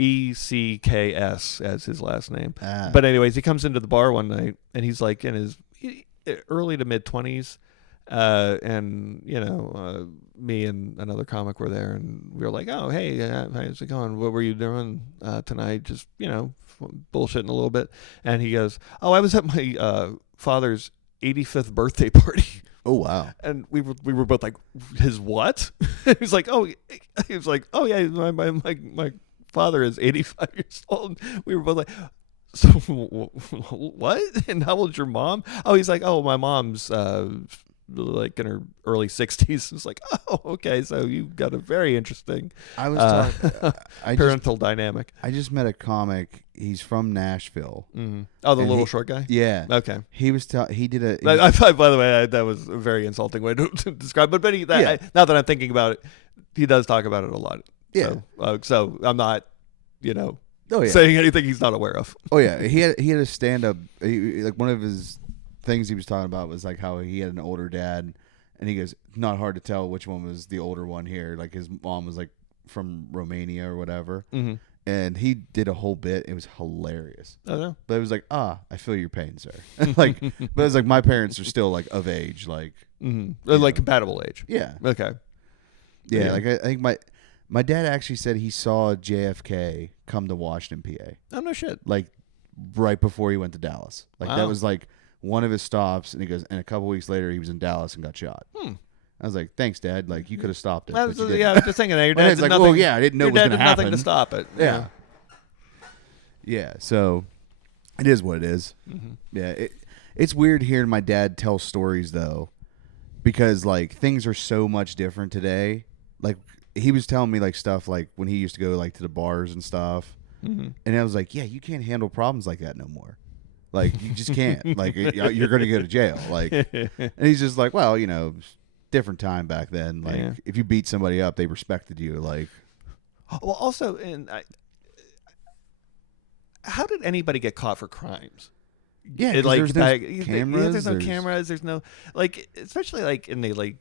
ECKS as his last name. But anyways, he comes into the bar one night and he's like in his early to mid 20s. And me and another comic were there and we were like, oh, hey, how's it going? What were you doing tonight? Just, bullshitting a little bit. And he goes, oh, I was at my father's 85th birthday party. Oh wow! And we were both like, his what? He's like, oh yeah, my father is 85 years old. We were both like, so what? And how old's your mom? Oh, he's like, oh, my mom's like in her early 60s. It's like, oh, okay, so you got a very interesting I was talking. parental dynamic. I just met a comic. He's from Nashville. Mm-hmm. Oh, the little short guy. Yeah. Okay. He was. He did a. By the way, that was a very insulting way to describe. But now that I'm thinking about it, he does talk about it a lot. Yeah. So I'm not, saying anything he's not aware of. Oh yeah. He had a stand up. Like one of his things he was talking about was like how he had an older dad, and he goes, not hard to tell which one was the older one here. Like his mom was like from Romania or whatever. Mm-hmm. And he did a whole bit. It was hilarious. Oh no! But it was like, I feel your pain, sir. Like, but it was like my parents are still like of age, like, like compatible age. Yeah. Okay. Yeah. Like I think my dad actually said he saw JFK come to Washington, PA. Oh no shit! Like right before he went to Dallas. Like wow. That was like one of his stops, and he goes, and a couple weeks later he was in Dallas and got shot. I was like, "Thanks, Dad. Like you could have stopped it." But you didn't. Just thinking that your dad did like, nothing. "Well, yeah, I didn't know it was going to happen." Nothing to stop it. Yeah. So it is what it is. Mm-hmm. Yeah. It's weird hearing my dad tell stories though, because like things are so much different today. Like he was telling me like stuff like when he used to go like to the bars and stuff, and I was like, "Yeah, you can't handle problems like that no more." Like you just can't. Like you're going to go to jail. Like, and he's just like, "Well, different time back then. Like if you beat somebody up, they respected you." Like, well, also, how did anybody get caught for crimes? Yeah, there's no cameras. There's no cameras. There's no like, especially like in the like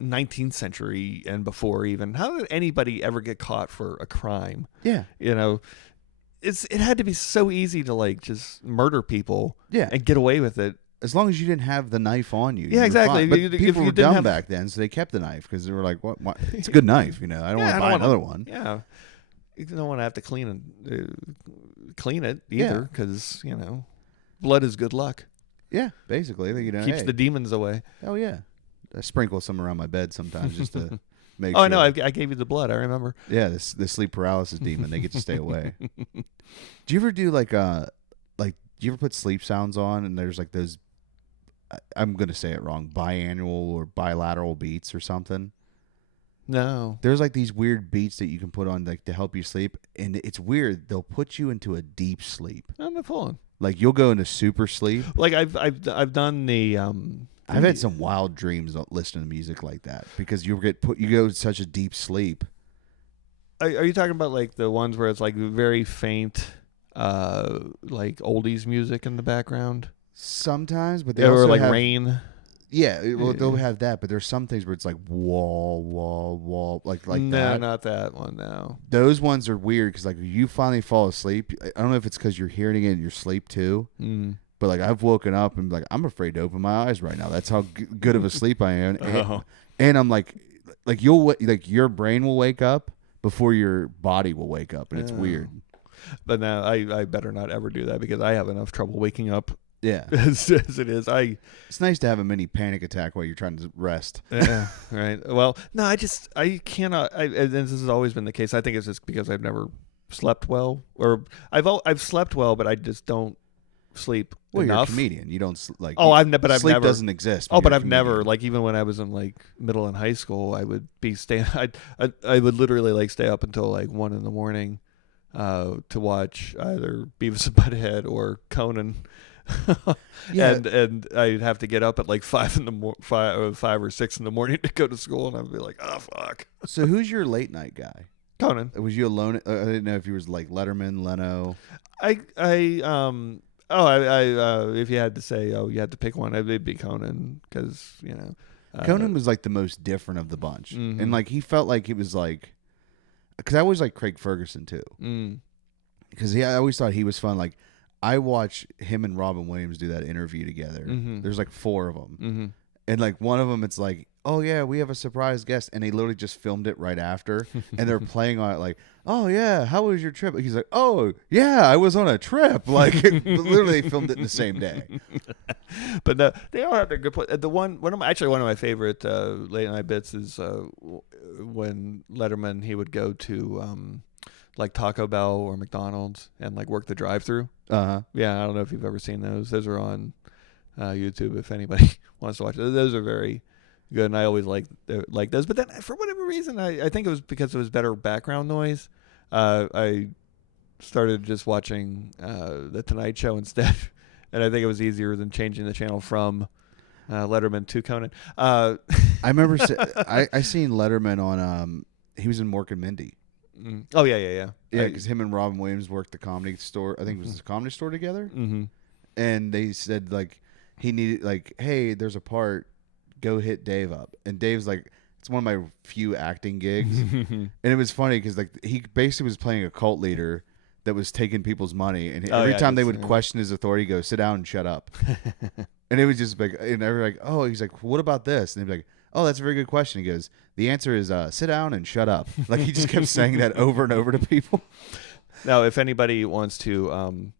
19th century and before even. How did anybody ever get caught for a crime? Yeah, it had to be so easy to like just murder people. Yeah, and get away with it. As long as you didn't have the knife on you. Yeah, exactly. But people were dumb back then, so they kept the knife because they were like, "What? It's a good knife, I don't want to buy another one." Yeah, you don't want to have to clean it either because blood is good luck. Yeah, basically, keeps the demons away. Oh yeah, I sprinkle some around my bed sometimes just to make. Oh, sure. I know. I gave you the blood. I remember. Yeah, the sleep paralysis demon. They get to stay away. Do you ever do like do you ever put sleep sounds on and there's like those? I'm going to say it wrong, biannual or bilateral beats or something. No. There's like these weird beats that you can put on like to help you sleep, and it's weird. They'll put you into a deep sleep. I'm not pulling. Like you'll go into super sleep. Like I've done the I've had some wild dreams listening to music like that because you go to such a deep sleep. Are you talking about like the ones where it's like very faint like oldies music in the background? Sometimes, but they also or like have, rain. Yeah, well, they'll have that, but there's some things where it's like wall, like that. No, not that one. No, those ones are weird because like you finally fall asleep. I don't know if it's because you're hearing it in your sleep too, but like I've woken up and like I'm afraid to open my eyes right now. That's how good of a sleep I am, and I'm like your brain will wake up before your body will wake up, and it's weird. But now I better not ever do that because I have enough trouble waking up. Yeah, as it is. It's nice to have a mini panic attack while you're trying to rest. Yeah, right. Well, no, I cannot. And this has always been the case. I think it's just because I've never slept well, or I've slept well, but I just don't sleep enough. You're a comedian. You don't like. Oh, I've never. Sleep doesn't exist. Oh, but I've never like even when I was in like middle and high school, I would be I would literally like stay up until like 1 a.m. To watch either Beavis and Butthead or Conan. Yeah. and I'd have to get up at like 5 or 6 in the morning to go to school, and I'd be like, oh fuck. So who's your late night guy? Conan. Was you alone? I didn't know if he was like Letterman, Leno. If you had to say, you had to pick one, it'd be Conan because Conan was like the most different of the bunch, and like he felt like it was like because I always like Craig Ferguson too, because I always thought he was fun. Like I watch him and Robin Williams do that interview together. There's like 4 of them, and like one of them, it's like, oh yeah, we have a surprise guest, and they literally just filmed it right after, and they're playing on it like, oh yeah, how was your trip? He's like, oh yeah, I was on a trip. Like literally they filmed it in the same day. But no, they all have their good point. One of my favorite late night bits is when Letterman, he would go to like Taco Bell or McDonald's and like work the drive-through. Yeah, I don't know if you've ever seen those. Those are on YouTube if anybody wants to watch it. Those are very good, and I always like those. But then, for whatever reason, I think it was because it was better background noise. I started just watching the Tonight Show instead, and I think it was easier than changing the channel from Letterman to Conan. I remember I seen Letterman on he was in Mork and Mindy. Oh yeah. Yeah, because him and Robin Williams worked the Comedy Store. I think it was the Comedy Store together. Mm-hmm. And they said like he needed like, hey, there's a part, go hit Dave up. And Dave's like, it's one of my few acting gigs. And it was funny because like he basically was playing a cult leader that was taking people's money, and every time they would question his authority, he'd go, sit down and shut up. And it was just like, and they were like, oh, he's like, what about this? And they'd be like, oh, that's a very good question. He goes, the answer is sit down and shut up. Like he just kept saying that over and over to people. Now, if anybody wants to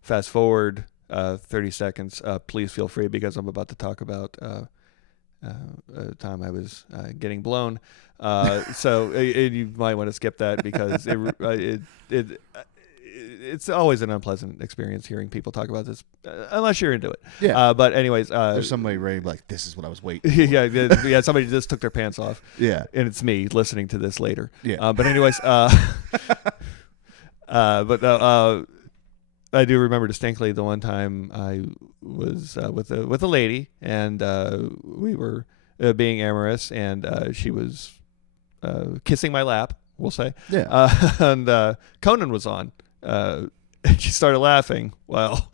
fast forward 30 seconds, please feel free, because I'm about to talk about a time I was getting blown. So you might want to skip that, because it's always an unpleasant experience hearing people talk about this, unless you're into it. Yeah. But anyways, there's somebody ready to be like, this is what I was waiting for. yeah. Somebody just took their pants off. Yeah. And it's me listening to this later. Yeah. But anyways, I do remember distinctly the one time I was with a lady, and we were being amorous, and she was kissing my lap, we'll say. Yeah. And Conan was on. And she started laughing while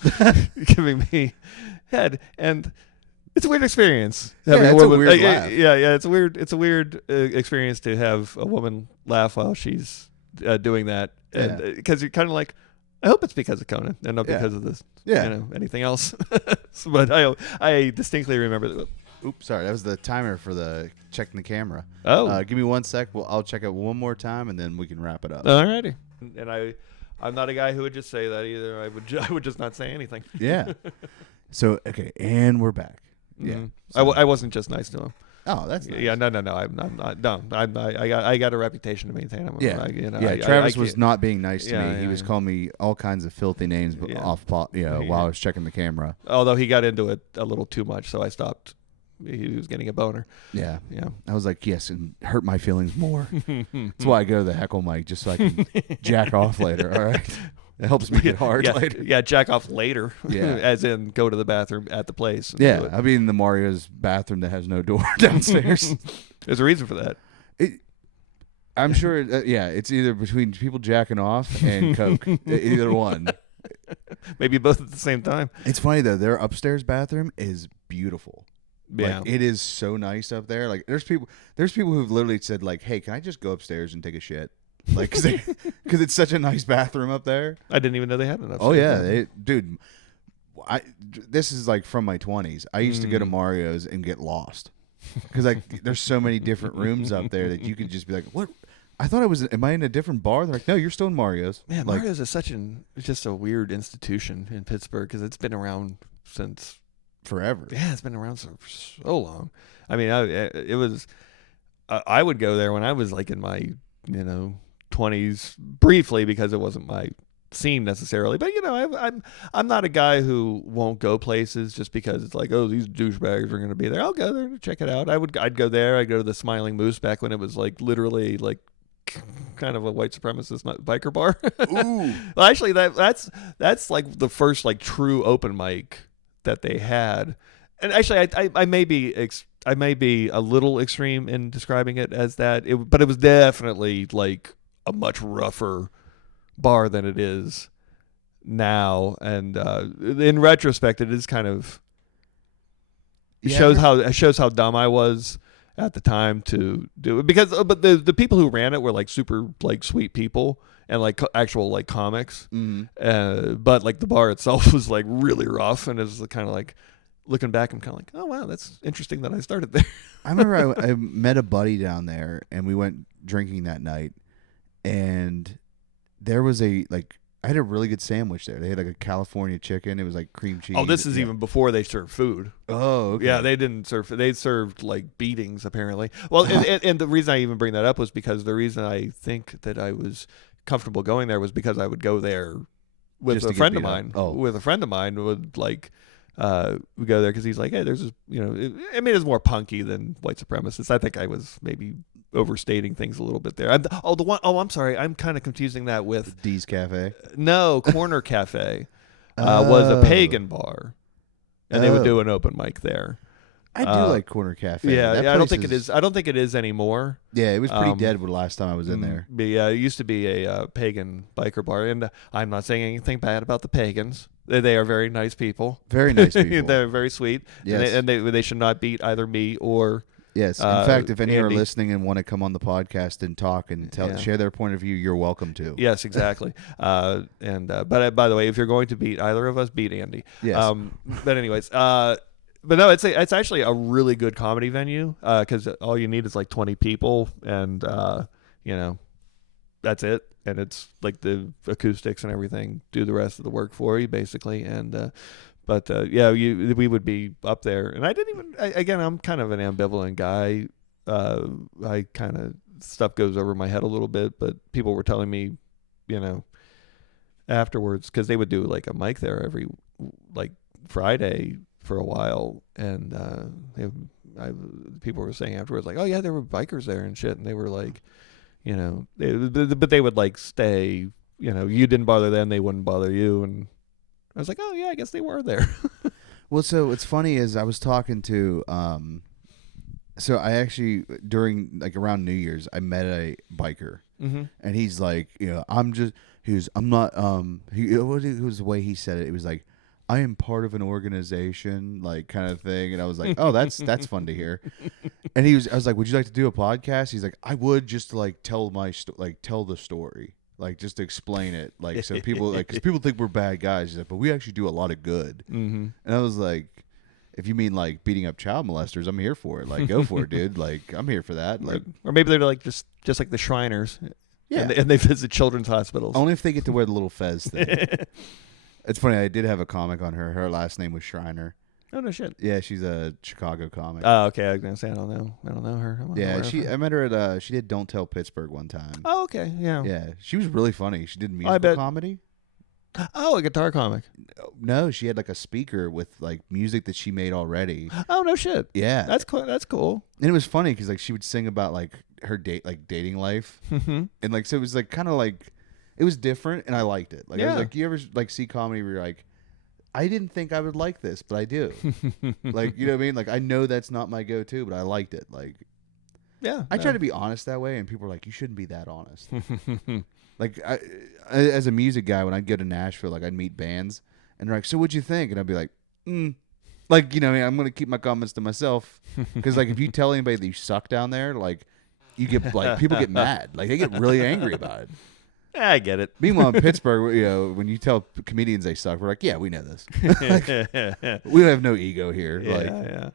giving me head, and it's a weird experience. It's a weird laugh. Yeah, it's a weird experience to have a woman laugh while she's doing that, and because you're kind of like, I hope it's because of Conan and not because of this, anything else. But I distinctly remember that. Oops, sorry, that was the timer for the checking the camera. Oh, give me 1 sec. I'll check it one more time, and then we can wrap it up. Alrighty. And I'm not a guy who would just say that either. I would just not say anything. Yeah. So okay, and we're back. Yeah. Mm-hmm. So, I wasn't just nice to him. Oh, that's nice. Yeah. No. I'm not. No. I got a reputation to maintain. Travis was not being nice to me. He was yeah. calling me all kinds of filthy names while I was checking the camera. Although he got into it a little too much, so I stopped. He was getting a boner. Yeah. Yeah. I was like, yes, and hurt my feelings more. That's why I go to the heckle mic, just so I can jack off later. All right. It helps me get hard later. Yeah, jack off later. Yeah. As in go to the bathroom at the place. Yeah. I'll be in the Mario's bathroom that has no door downstairs. There's a reason for that. I'm sure, it's either between people jacking off and Coke. Either one. Maybe both at the same time. It's funny, though. Their upstairs bathroom is beautiful. Yeah. Like, it is so nice up there. Like, there's people who've literally said, like, hey, can I just go upstairs and take a shit? Like, because it's such a nice bathroom up there. I didn't even know they had an upstairs. Oh, yeah. Dude, this is like from my 20s. I used to go to Mario's and get lost. Because like there's so many different rooms up there that you could just be like, what? I thought am I in a different bar? They're like, no, you're still in Mario's. Man, Mario's is it's just a weird institution in Pittsburgh, because it's been around since forever. Yeah, it's been around for so long. I mean, I would go there when I was like in my 20s briefly, because it wasn't my scene necessarily. But I'm not a guy who won't go places just because it's like, oh, these douchebags are going to be there. I'll go there to check it out. I'd go there. I'd go to the Smiling Moose back when it was like literally like kind of a white supremacist biker bar. Ooh. Well, actually, that's like the first like true open mic that they had. And actually, I may be a little extreme in describing it as that, but it was definitely like a much rougher bar than it is now. And in retrospect, it is kind of shows how dumb I was at the time to do it, because but the people who ran it were like super like sweet people and like actual like comics. Mm-hmm. But like the bar itself was like really rough, and it was kind of like, looking back, I'm kind of like, oh wow, that's interesting that I started there. I remember I met a buddy down there, and we went drinking that night, and there was I had a really good sandwich there. They had like a California chicken. It was like cream cheese. Oh, this is even before they served food. Oh, okay. Yeah, they didn't serve. They served like beatings, apparently. Well, and the reason I even bring that up was because the reason I think that I was comfortable going there was because I would go there with Just a to friend get of beat up. mine. Oh. With a friend of mine would like we go there because he's like, hey, there's this, I mean, it's more punky than white supremacists. I think I was maybe overstating things a little bit there. I'm sorry, I'm kind of confusing that with D's Cafe. No, Corner Cafe was a pagan bar, and they would do an open mic there. I do like Corner Cafe. Yeah, I don't think it is. I don't think it is anymore. Yeah, it was pretty dead the last time I was in there. But yeah, it used to be a pagan biker bar, and I'm not saying anything bad about the pagans. They are very nice people. Very nice people. They're very sweet. Yes. And they should not beat either me or. Yes. In fact, if any Andy are listening and want to come on the podcast and talk and share their point of view, you're welcome to. Yes, exactly. But by the way, if you're going to beat either of us, beat Andy. Yes. But anyways, but no, it's actually a really good comedy venue because all you need is like 20 people, and that's it. And it's like the acoustics and everything do the rest of the work for you, basically. And we would be up there. And I didn't even. Again, I'm kind of an ambivalent guy. I kind of stuff goes over my head a little bit, but people were telling me, afterwards, because they would do like a mic there every like Friday for a while, and people were saying afterwards, like, oh yeah, there were bikers there and shit, and they were like, but they would like stay, you didn't bother them, they wouldn't bother you, and I was like, oh yeah, I guess they were there. Well, so it's funny is I was talking to, so I actually during like around New Year's I met a biker, and he's like, what was the way he said it? It was like, I am part of an organization, like kind of thing. And I was like, oh, that's fun to hear. And I was like, would you like to do a podcast? He's like, I would, just to like tell tell the story, like just to explain it, like so people because people think we're bad guys. He's like, but we actually do a lot of good. And I was like, if you mean like beating up child molesters, I'm here for it. Like, go for it, dude. Like, I'm here for that. Like, or maybe they're like just like the Shriners. Yeah, and they visit children's hospitals. Only if they get to wear the little fez thing. It's funny. I did have a comic on her. Her last name was Shriner. Oh no shit. Yeah, she's a Chicago comic. Oh, okay. I was gonna say I don't know her. I met her at she did Don't Tell Pittsburgh one time. Oh, okay. Yeah. Yeah, she was really funny. She did musical comedy. Oh, a guitar comic. No, she had like a speaker with like music that she made already. Oh no shit. Yeah, that's cool. That's cool. And it was funny because like she would sing about like her dating life, and like so it was like kind of like. It was different, and I liked it. Like I was like, you ever like see comedy where you're like, I didn't think I would like this, but I do. Like, you know what I mean? Like, I know that's not my go-to, but I liked it. Like, yeah, I try to be honest that way, and people are like, you shouldn't be that honest. Like, I, as a music guy, when I'd go to Nashville, like I'd meet bands, and they're like, so what'd you think? And I'd be like, like, I'm gonna keep my comments to myself, because like if you tell anybody that you suck down there, like you get like people get mad, like they get really angry about it. I get it. Meanwhile, in Pittsburgh, when you tell comedians they suck, we're like, yeah, we know this. Like, we don't have no ego here. Yeah.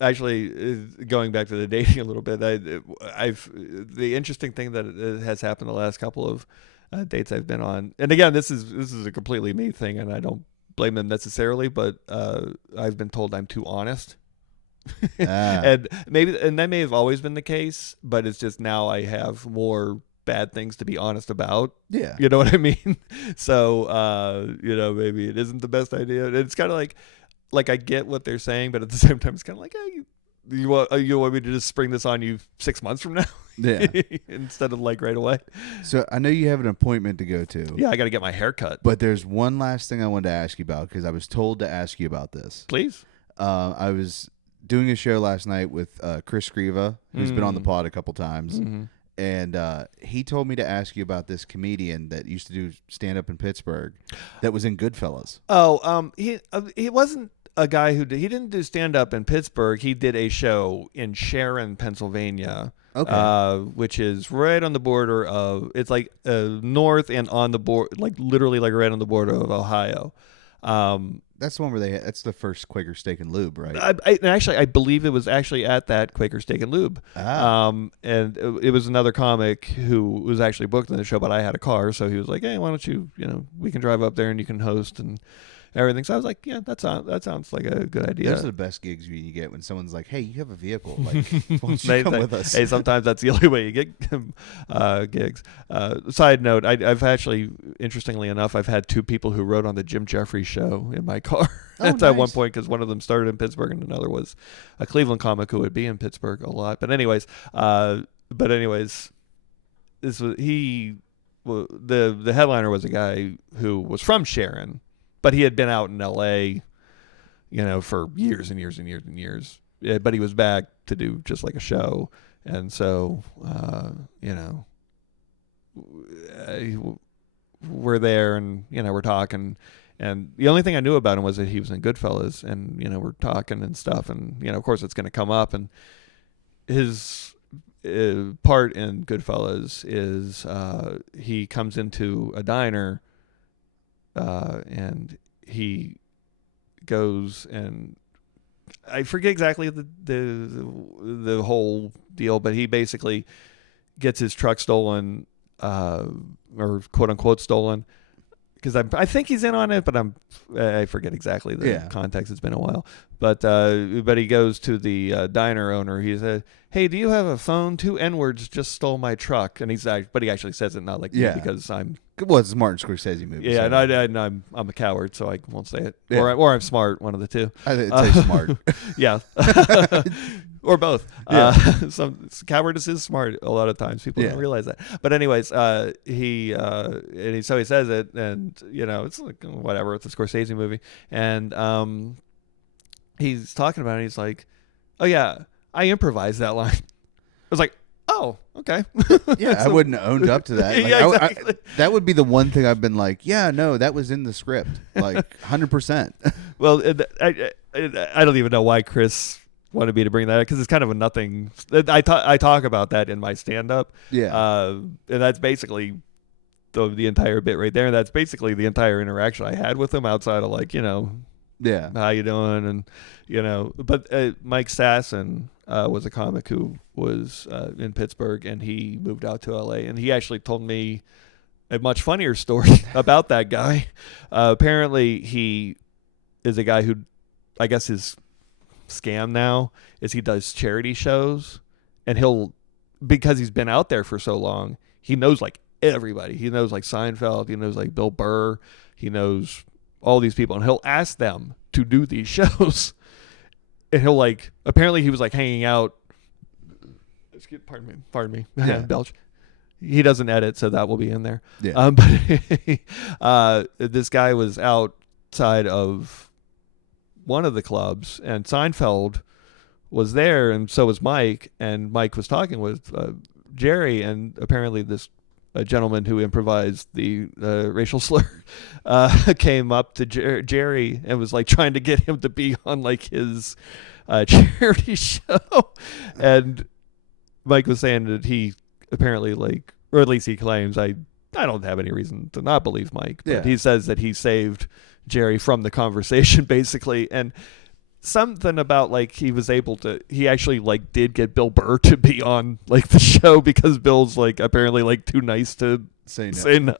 Actually, going back to the dating a little bit, the interesting thing that has happened the last couple of dates I've been on, and again, this is a completely me thing, and I don't blame them necessarily, but I've been told I'm too honest. And that may have always been the case, but it's just now I have more bad things to be honest about. Yeah. You know what I mean? So, maybe it isn't the best idea. It's kind of like I get what they're saying, but at the same time, it's kind of like, hey, you want me to just spring this on you 6 months from now? Yeah. Instead of like right away. So I know you have an appointment to go to. Yeah, I got to get my hair cut. But there's one last thing I wanted to ask you about, because I was told to ask you about this. Please. I was doing a show last night with Chris Scriva, who's been on the pod a couple times. Mm-hmm. And he told me to ask you about this comedian that used to do stand-up in Pittsburgh that was in Goodfellas. Oh, he wasn't a guy he didn't do stand-up in Pittsburgh. He did a show in Sharon, Pennsylvania, which is right on the border of, it's like north and on the border, like literally like right on the border of Ohio. That's the one where that's the first Quaker Steak and Lube, right? I believe it was actually at that Quaker Steak and Lube. And it was another comic who was actually booked in the show, but I had a car, so he was like, hey, why don't you, we can drive up there and you can host. And everything. So I was like, yeah, that sounds like a good idea. Those are the best gigs you get when someone's like, hey, you have a vehicle. Like, why don't you come with us? Hey, sometimes that's the only way you get gigs. Side note, I've actually, interestingly enough, I've had two people who rode on the Jim Jeffries show in my car. Nice. At one point, because one of them started in Pittsburgh and another was a Cleveland comic who would be in Pittsburgh a lot. But anyways, this was the headliner was a guy who was from Sharon, but he had been out in L.A., for years and years and years and years. Yeah, but he was back to do just like a show, and so we're there, and we're talking. And the only thing I knew about him was that he was in Goodfellas, and we're talking and stuff, and of course it's going to come up. And his part in Goodfellas is he comes into a diner, and he goes, and I forget exactly the whole deal, but he basically gets his truck stolen, or quote unquote stolen. Because I think he's in on it, but I forget exactly the context. It's been a while, but he goes to the diner owner. He said, "Hey, do you have a phone? 2 N-words just stole my truck." And but he actually says it not like me, because I'm. Well, it's a Martin Scorsese movie. Yeah, so. and I'm a coward, so I won't say it. Yeah. Or I'm smart, one of the two. I'd say smart. Yeah. Or both. Yeah. Cowardice is smart a lot of times. People don't realize that. But anyways, so he says it, and it's like whatever. It's a Scorsese movie, and he's talking about it. He's like, "Oh yeah, I improvised that line." I was like, "Oh, okay." Yeah, I wouldn't have owned up to that. Like, yeah, exactly. That would be the one thing I've been like, yeah, no, that was in the script, like 100%. Well, I don't even know why Chris wanted me to bring that up, because it's kind of a nothing. I talk about that in my stand-up. Yeah. And that's basically the entire bit right there. And that's basically the entire interaction I had with him outside of like, yeah, how you doing? And, but Mike Sasson was a comic who was in Pittsburgh, and he moved out to LA, and he actually told me a much funnier story about that guy. Apparently he is a guy who, I guess his scam now is he does charity shows, and because he's been out there for so long, he knows like everybody. He knows like Seinfeld, he knows like Bill Burr, he knows all these people, and he'll ask them to do these shows. And he'll apparently he was hanging out. Pardon me. Yeah. Belch. He doesn't edit, so that will be in there. Yeah. But this guy was outside of one of the clubs, and Seinfeld was there, and so was Mike. And Mike was talking with Jerry, and apparently this gentleman who improvised the racial slur came up to Jerry and was trying to get him to be on his charity show. And Mike was saying that he apparently or at least he claims, I don't have any reason to not believe Mike, but he says that he saved Jerry from the conversation basically. And something about he was able to, he actually did get Bill Burr to be on the show, because Bill's apparently too nice to say no.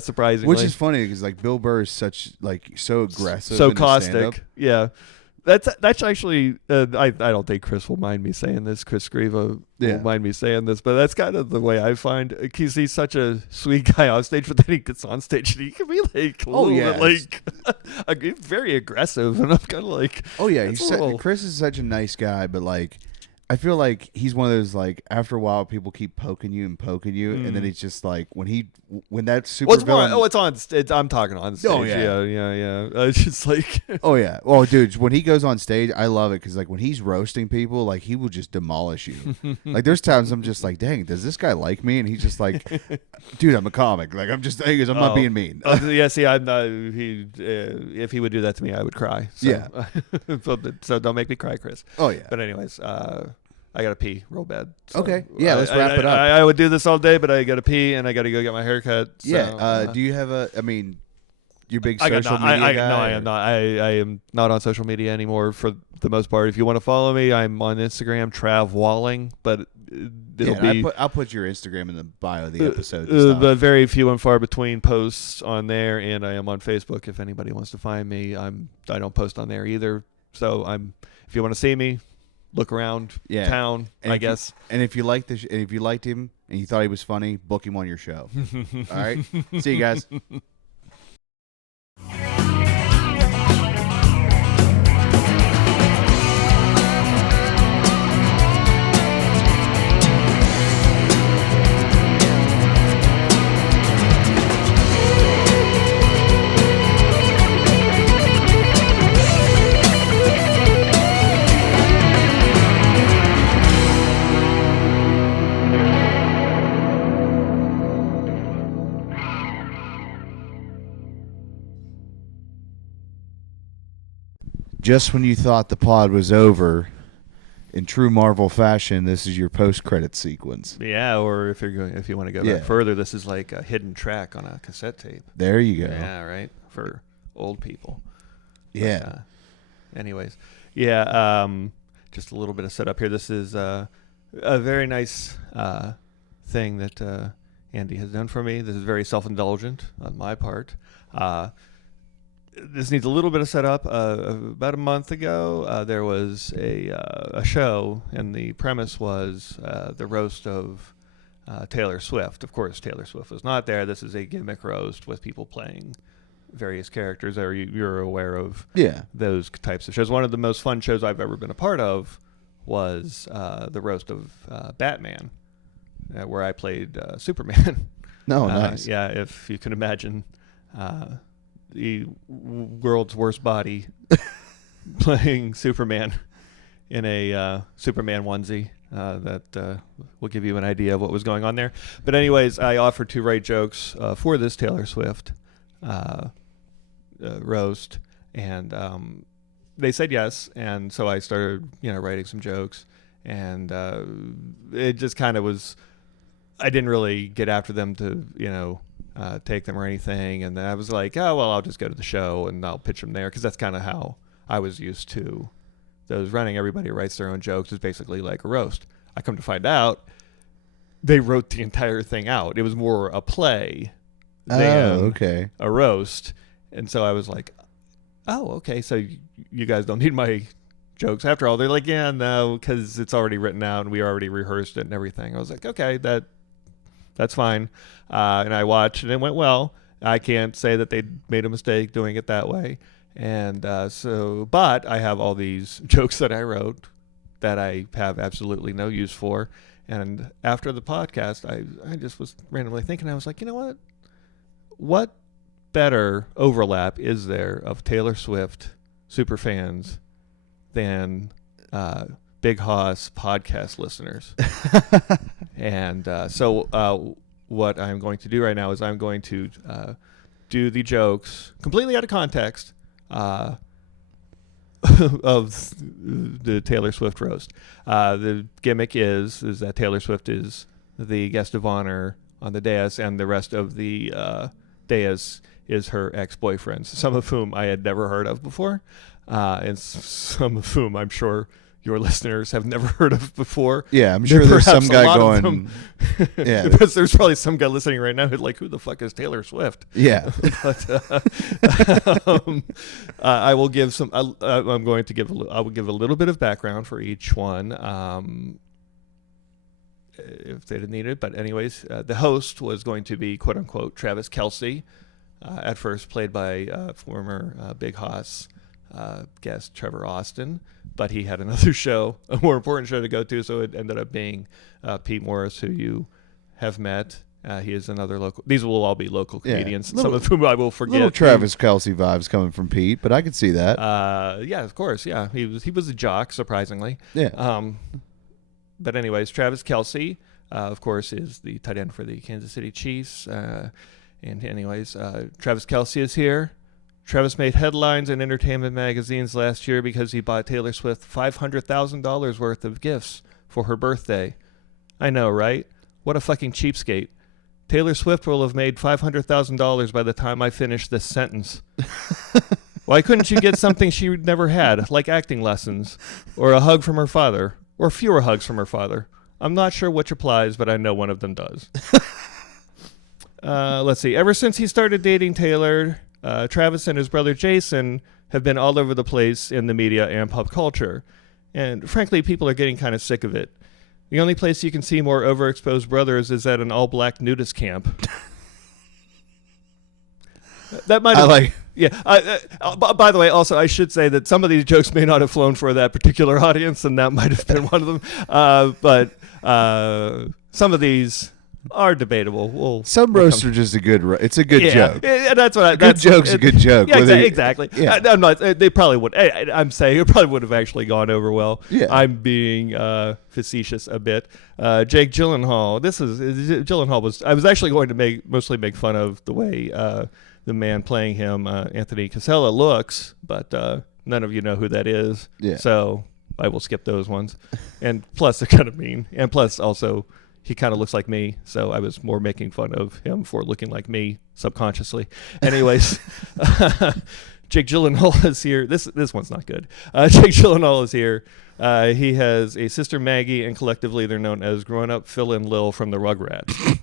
Surprisingly, which is funny because Bill Burr is such so aggressive, so in caustic. stand-up. Yeah, that's actually I don't think Chris will mind me saying this. Chris Scriva will mind me saying this, but that's kind of the way I find, because he's such a sweet guy off stage, but then he gets on stage and he can be very aggressive, and I'm kind of oh yeah, Chris is such a nice guy, but I feel like he's one of those after a while people keep poking you, and then it's just when that super villain. I'm talking on stage. Oh yeah, yeah. It's just oh yeah. Well, dude, when he goes on stage, I love it because when he's roasting people, he will just demolish you. There's times I'm just dang, does this guy like me? And he's just dude, I'm a comic. I'm not being mean. Yeah, see, I'm not. If he would do that to me, I would cry. So. Yeah. So don't make me cry, Chris. Oh yeah. But anyways, I gotta pee real bad. So, okay. Yeah, let's wrap it up. I would do this all day, but I gotta pee and I gotta go get my hair cut. So, yeah. Do you have your big social media guy? No, I am not. I am not on social media anymore for the most part. If you want to follow me, I'm on Instagram, Trav Walling, but it'll be. I'll put your Instagram in the bio of the episode. And stuff. But very few and far between posts on there, and I am on Facebook. If anybody wants to find me, I don't post on there either. So if you want to see me, look around town, I guess. And if you liked if you liked him and you thought he was funny, book him on your show. All right. See you guys. Just when you thought the pod was over, in true Marvel fashion, this is your post-credit sequence. Yeah, or if you want to go back further, this is like a hidden track on a cassette tape. There you go. Yeah, right, for old people. Yeah. But, anyways, yeah, just a little bit of setup here. This is a very nice thing that Andy has done for me. This is very self-indulgent on my part. This needs a little bit of setup. About a month ago, there was a show, and the premise was the roast of Taylor Swift. Of course, Taylor Swift was not there. This is a gimmick roast with people playing various characters. You're aware of those types of shows. One of the most fun shows I've ever been a part of was the roast of Batman, where I played Superman. No, nice. Yeah, if you can imagine. The world's worst body playing Superman in a Superman onesie. That will give you an idea of what was going on there. But anyways, I offered to write jokes for this Taylor Swift roast, and they said yes. And so I started, writing some jokes, and it just kind of was. I didn't really get after them to, take them or anything. And then I was like, oh, well, I'll just go to the show and I'll pitch them there. Because that's kind of how I was used to those running. Everybody writes their own jokes. It's basically like a roast. I come to find out they wrote the entire thing out. It was more a play than a roast. And so I was like, oh, okay. So you guys don't need my jokes after all. They're like, yeah, no, because it's already written out and we already rehearsed it and everything. I was like, okay, that's fine. And I watched and it went well. I can't say that they made a mistake doing it that way. And but I have all these jokes that I wrote that I have absolutely no use for. And after the podcast, I just was randomly thinking, I was like, you know what? What better overlap is there of Taylor Swift super fans than Big Hoss podcast listeners? And so what I'm going to do right now is I'm going to do the jokes completely out of context of the Taylor Swift roast. The gimmick is that Taylor Swift is the guest of honor on the dais, and the rest of the dais is her ex-boyfriends, some of whom I had never heard of before, and some of whom I'm sure your listeners have never heard of before. Yeah, I'm sure there's some guy going. Yeah, there's probably some guy listening right now who's like, "Who the fuck is Taylor Swift?" Yeah, but I will give some. I'm going to give. I will give a little bit of background for each one, if they didn't need it. But anyways, the host was going to be quote unquote Travis Kelce, at first played by former Big Hoss guest Trevor Austin. But he had another show, a more important show to go to, so it ended up being Pete Morris, who you have met. He is another local. These will all be local comedians, some of whom I will forget. Little Travis Kelce vibes coming from Pete, but I could see that. Yeah, of course. Yeah, he was a jock, surprisingly. Yeah. But anyways, Travis Kelce, of course, is the tight end for the Kansas City Chiefs. And anyways, Travis Kelce is here. Travis made headlines in entertainment magazines last year because he bought Taylor Swift $500,000 worth of gifts for her birthday. I know, right? What a fucking cheapskate. Taylor Swift will have made $500,000 by the time I finish this sentence. Why couldn't you get something she never had, like acting lessons, or a hug from her father, or fewer hugs from her father? I'm not sure which applies, but I know one of them does. Let's see. Ever since he started dating Taylor, Travis and his brother Jason have been all over the place in the media and pop culture. And frankly, people are getting kind of sick of it. The only place you can see more overexposed brothers is at an all-black nudist camp. That might have... Yeah. By the way, also, I should say that some of these jokes may not have flown for that particular audience, and that might have been one of them. But some of these are debatable. Some roasts are just a good. It's a good joke. Yeah, that's what. Good joke's a good joke. Yeah, exactly. Yeah. I'm not. They probably would. I'm saying it probably would have actually gone over well. Yeah. I'm being facetious a bit. Jake Gyllenhaal. Gyllenhaal was. I was actually going to mostly make fun of the way the man playing him, Anthony Casella, looks, but none of you know who that is. Yeah. So I will skip those ones. And plus, they're kind of mean. And plus, also, he kind of looks like me, so I was more making fun of him for looking like me subconsciously. Anyways, Jake Gyllenhaal is here. This one's not good. Jake Gyllenhaal is here. He has a sister, Maggie, and collectively they're known as grown-up Phil and Lil from the Rugrats.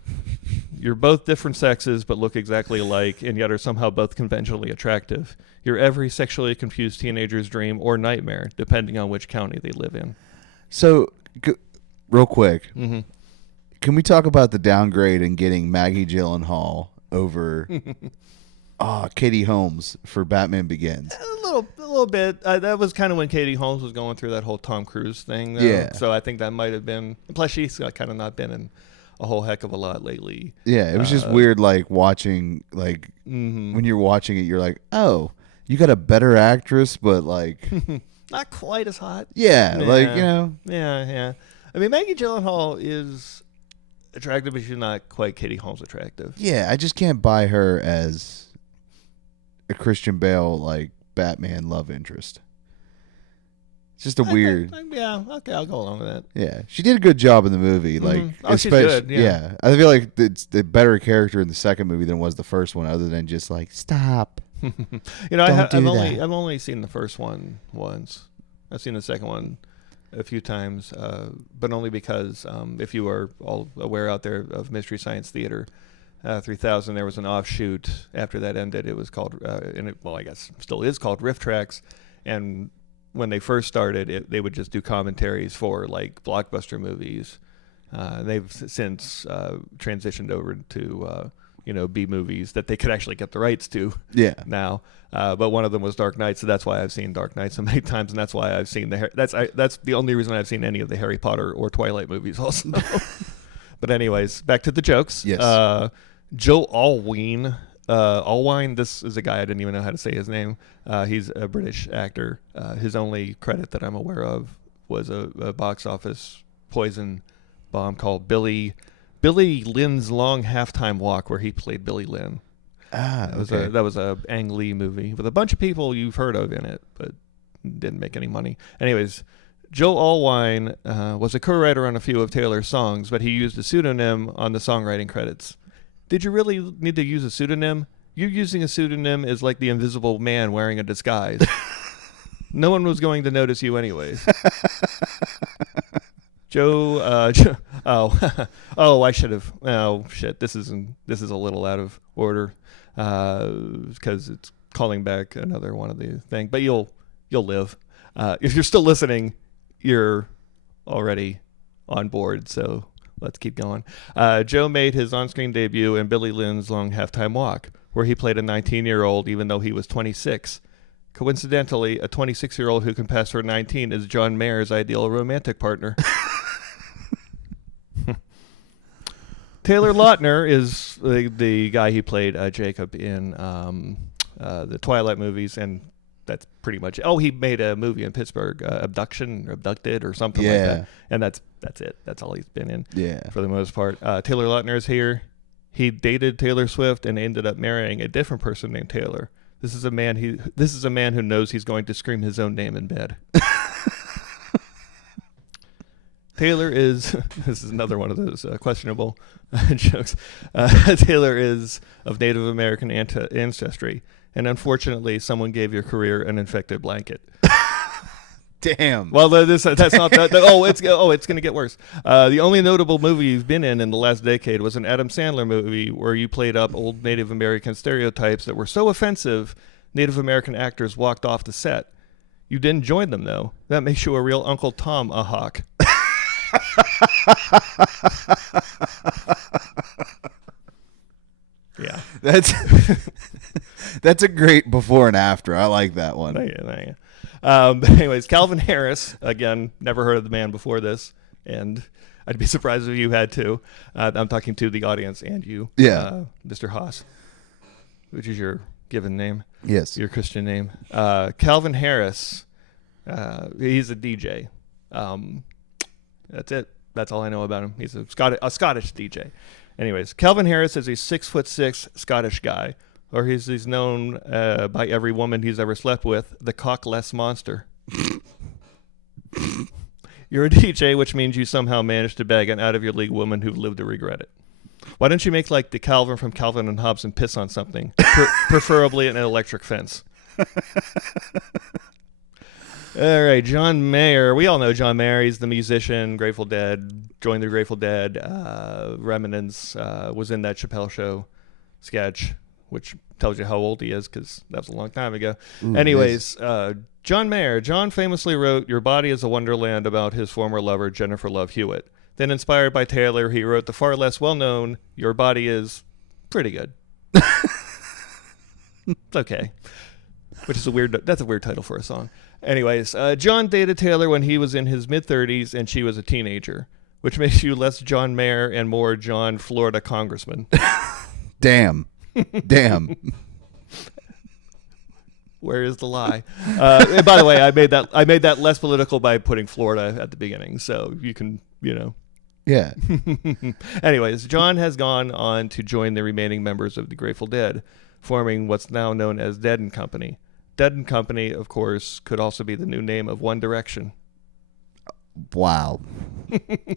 You're both different sexes, but look exactly alike, and yet are somehow both conventionally attractive. You're every sexually confused teenager's dream or nightmare, depending on which county they live in. So, real quick, can we talk about the downgrade in getting Maggie Gyllenhaal over Katie Holmes for Batman Begins? A little bit. That was kind of when Katie Holmes was going through that whole Tom Cruise thing. Yeah. So I think that might have been. Plus, she's kind of not been in a whole heck of a lot lately. Yeah, it was just weird, like watching, like when you're watching it, you're like, oh, you got a better actress, but like not quite as hot. Yeah, like you know. Yeah. I mean, Maggie Gyllenhaal is attractive, but she's not quite Katie Holmes attractive. Yeah, I just can't buy her as a Christian Bale like Batman love interest. It's just weird. Okay, I'll go along with that. Yeah, she did a good job in the movie. Like, she's good. Yeah, I feel like it's the better character in the second movie than was the first one. Other than just like stop. I've only seen the first one once. I've seen the second one a few times, but only because if you are all aware out there of Mystery Science Theater 3000, there was an offshoot after that ended. It was called, I guess still is called Riff Tracks, and when they first started, they would just do commentaries for like blockbuster movies. They've since transitioned over to B movies that they could actually get the rights to. Yeah. Now, but one of them was Dark Knight, so that's why I've seen Dark Knight so many times, and that's why I've seen that's the only reason I've seen any of the Harry Potter or Twilight movies also. But anyways, back to the jokes. Yes. Joe Alwyn, this is a guy I didn't even know how to say his name. He's a British actor. His only credit that I'm aware of was a box office poison bomb called Billy Lynn's Long Halftime Walk, where he played Billy Lynn. That was a Ang Lee movie with a bunch of people you've heard of in it, but didn't make any money. Anyways, Joe Alwyn was a co-writer on a few of Taylor's songs, but he used a pseudonym on the songwriting credits. Did you really need to use a pseudonym? You using a pseudonym is like the Invisible Man wearing a disguise. No one was going to notice you anyways. Joe, I should have. Oh shit, this is a little out of order because it's calling back another one of the thing. But you'll live. If you're still listening, you're already on board. So let's keep going. Joe made his on-screen debut in Billy Lynn's Long Halftime Walk, where he played a 19-year-old even though he was 26. Coincidentally, a 26-year-old who can pass for 19 is John Mayer's ideal romantic partner. Taylor Lautner is the guy he played Jacob in the Twilight movies, and that's pretty much it. Oh, he made a movie in Pittsburgh, Abducted or something like that. And that's it. That's all he's been in for the most part. Taylor Lautner is here. He dated Taylor Swift and ended up marrying a different person named Taylor. This is a man who knows he's going to scream his own name in bed. Taylor is, this is another one of those questionable jokes. Taylor is of Native American ancestry, and unfortunately, someone gave your career an infected blanket. Damn. Well, that's not that. It's going to get worse. The only notable movie you've been in the last decade was an Adam Sandler movie where you played up old Native American stereotypes that were so offensive, Native American actors walked off the set. You didn't join them, though. That makes you a real Uncle Tom a hawk. Yeah, that's a great before and after. I like that one. Anyways, Calvin Harris, again, never heard of the man before this, and I'd be surprised if you had too. I'm talking to the audience and you, Mr. Haas, which is your given name. Yes, your Christian name. Calvin Harris, he's a DJ. That's it. That's all I know about him. He's a Scottish DJ. Anyways, Calvin Harris is a 6'6" Scottish guy, or he's known by every woman he's ever slept with, the cockless monster. You're a DJ, which means you somehow managed to bag an out-of-your-league woman who've lived to regret it. Why don't you make like the Calvin from Calvin and Hobbes and piss on something, preferably an electric fence? All right, John Mayer. We all know John Mayer. He's the musician, Grateful Dead, joined the Grateful Dead, Remnants, was in that Chappelle Show sketch, which tells you how old he is because that was a long time ago. Ooh, anyways, John Mayer. John famously wrote Your Body is a Wonderland about his former lover, Jennifer Love Hewitt. Then, inspired by Taylor, he wrote the far less well-known Your Body is Pretty Good. It's okay. Which is that's a weird title for a song. Anyways, John dated Taylor when he was in his mid-30s and she was a teenager, which makes you less John Mayer and more John Florida congressman. Damn. Where is the lie? And by the way, I made that less political by putting Florida at the beginning, so you can, Yeah. Anyways, John has gone on to join the remaining members of the Grateful Dead, forming what's now known as Dead and Company. Dead and Company, of course, could also be the new name of One Direction. Wow.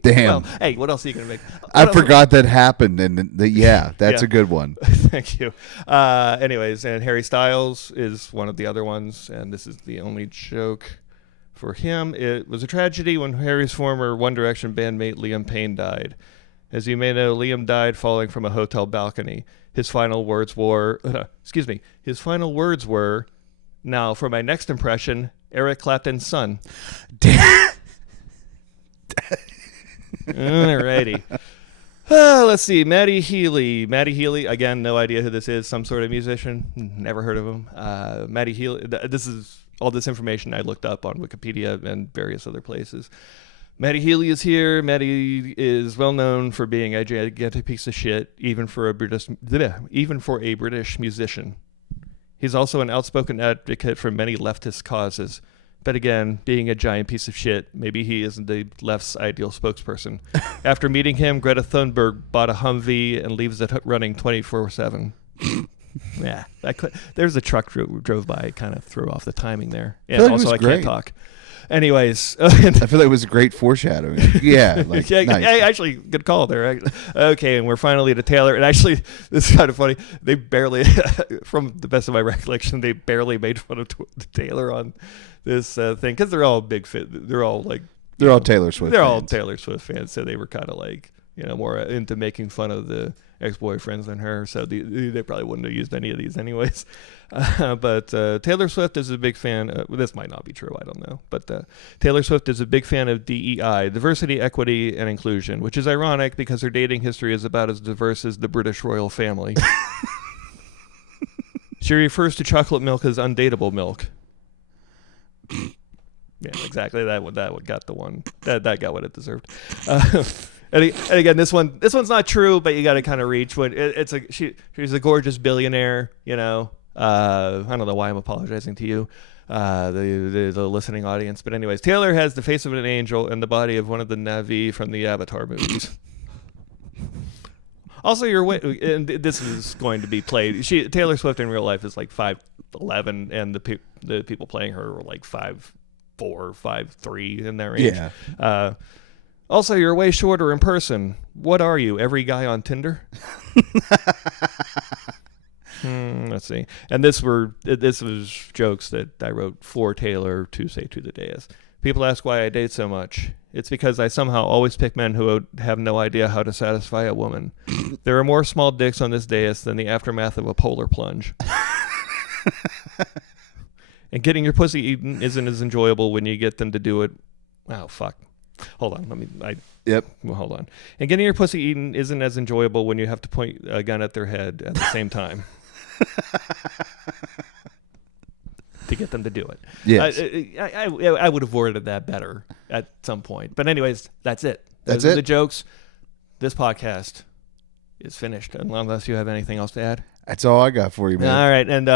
Damn. Well, hey, what else are you going to make? I forgot that happened, and that's a good one. Thank you. Anyways, and Harry Styles is one of the other ones, and this is the only joke for him. It was a tragedy when Harry's former One Direction bandmate Liam Payne died. As you may know, Liam died falling from a hotel balcony. His final words were, now, for my next impression, Eric Clapton's son. Damn. Alrighty. Let's see. Matty Healy. Matty Healy, again, no idea who this is. Some sort of musician. Never heard of him. Matty Healy. This is all this information I looked up on Wikipedia and various other places. Matty Healy is here. Matty is well known for being a gigantic piece of shit, even for a British musician. He's also an outspoken advocate for many leftist causes. But again, being a giant piece of shit, maybe he isn't the left's ideal spokesperson. After meeting him, Greta Thunberg bought a Humvee and leaves it running 24/7. Yeah, there's a truck drove by. It kind of threw off the timing there. And also, I can't talk. Anyways. I feel like it was great foreshadowing. Yeah. Nice. Actually, good call there. Okay, and we're finally to Taylor. And actually, this is kind of funny. They barely, from the best of my recollection, they barely made fun of Taylor on this thing. Because they're all big fit. They're all Taylor Swift They're fans. all Taylor Swift fans. So they were kind of like, more into making fun of the ex-boyfriends than her. So they probably wouldn't have used any of these anyways. But Taylor Swift is a big fan. This might not be true. I don't know. But Taylor Swift is a big fan of DEI, diversity, equity, and inclusion, which is ironic because her dating history is about as diverse as the British royal family. She refers to chocolate milk as undateable milk. Yeah, exactly. That one got the one. That got what it deserved. And again, this one's not true, but you got to kind of reach when she's a gorgeous billionaire. I don't know why I'm apologizing to you, the listening audience. But anyways, Taylor has the face of an angel and the body of one of the Na'vi from the Avatar movies. Also, and this is going to be played. Taylor Swift in real life is like 5'11", and the people playing her were like 5'4", 5'3" in that range. Yeah. Also, you're way shorter in person. What are you, every guy on Tinder? Let's see. And this was jokes that I wrote for Taylor to say to the dais. People ask why I date so much. It's because I somehow always pick men who have no idea how to satisfy a woman. There are more small dicks on this dais than the aftermath of a polar plunge. And getting your pussy eaten isn't as enjoyable when you get them to do it. Oh, fuck. Hold on. Hold on. And getting your pussy eaten isn't as enjoyable when you have to point a gun at their head at the same time. To get them to do it. Yes. I would have worded that better at some point. But anyways, that's it. That's Those it. are the jokes. This podcast is finished, unless you have anything else to add. That's all I got for you, man. All right, and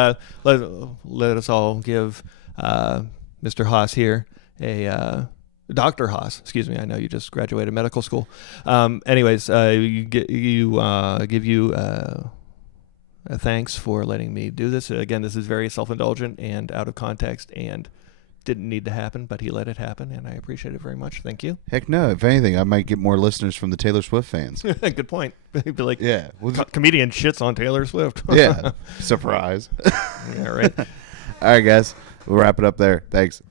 let us all give Mr. Haas here Dr. Haas. Excuse me. I know you just graduated medical school. Anyways, give you thanks for letting me do this. Again, this is very self-indulgent and out of context and didn't need to happen, but he let it happen, and I appreciate it very much. Thank you. Heck no. If anything, I might get more listeners from the Taylor Swift fans. Good point. He'd be like, yeah, comedian shits on Taylor Swift. Yeah. Surprise. Yeah, right. All right, guys. We'll wrap it up there. Thanks.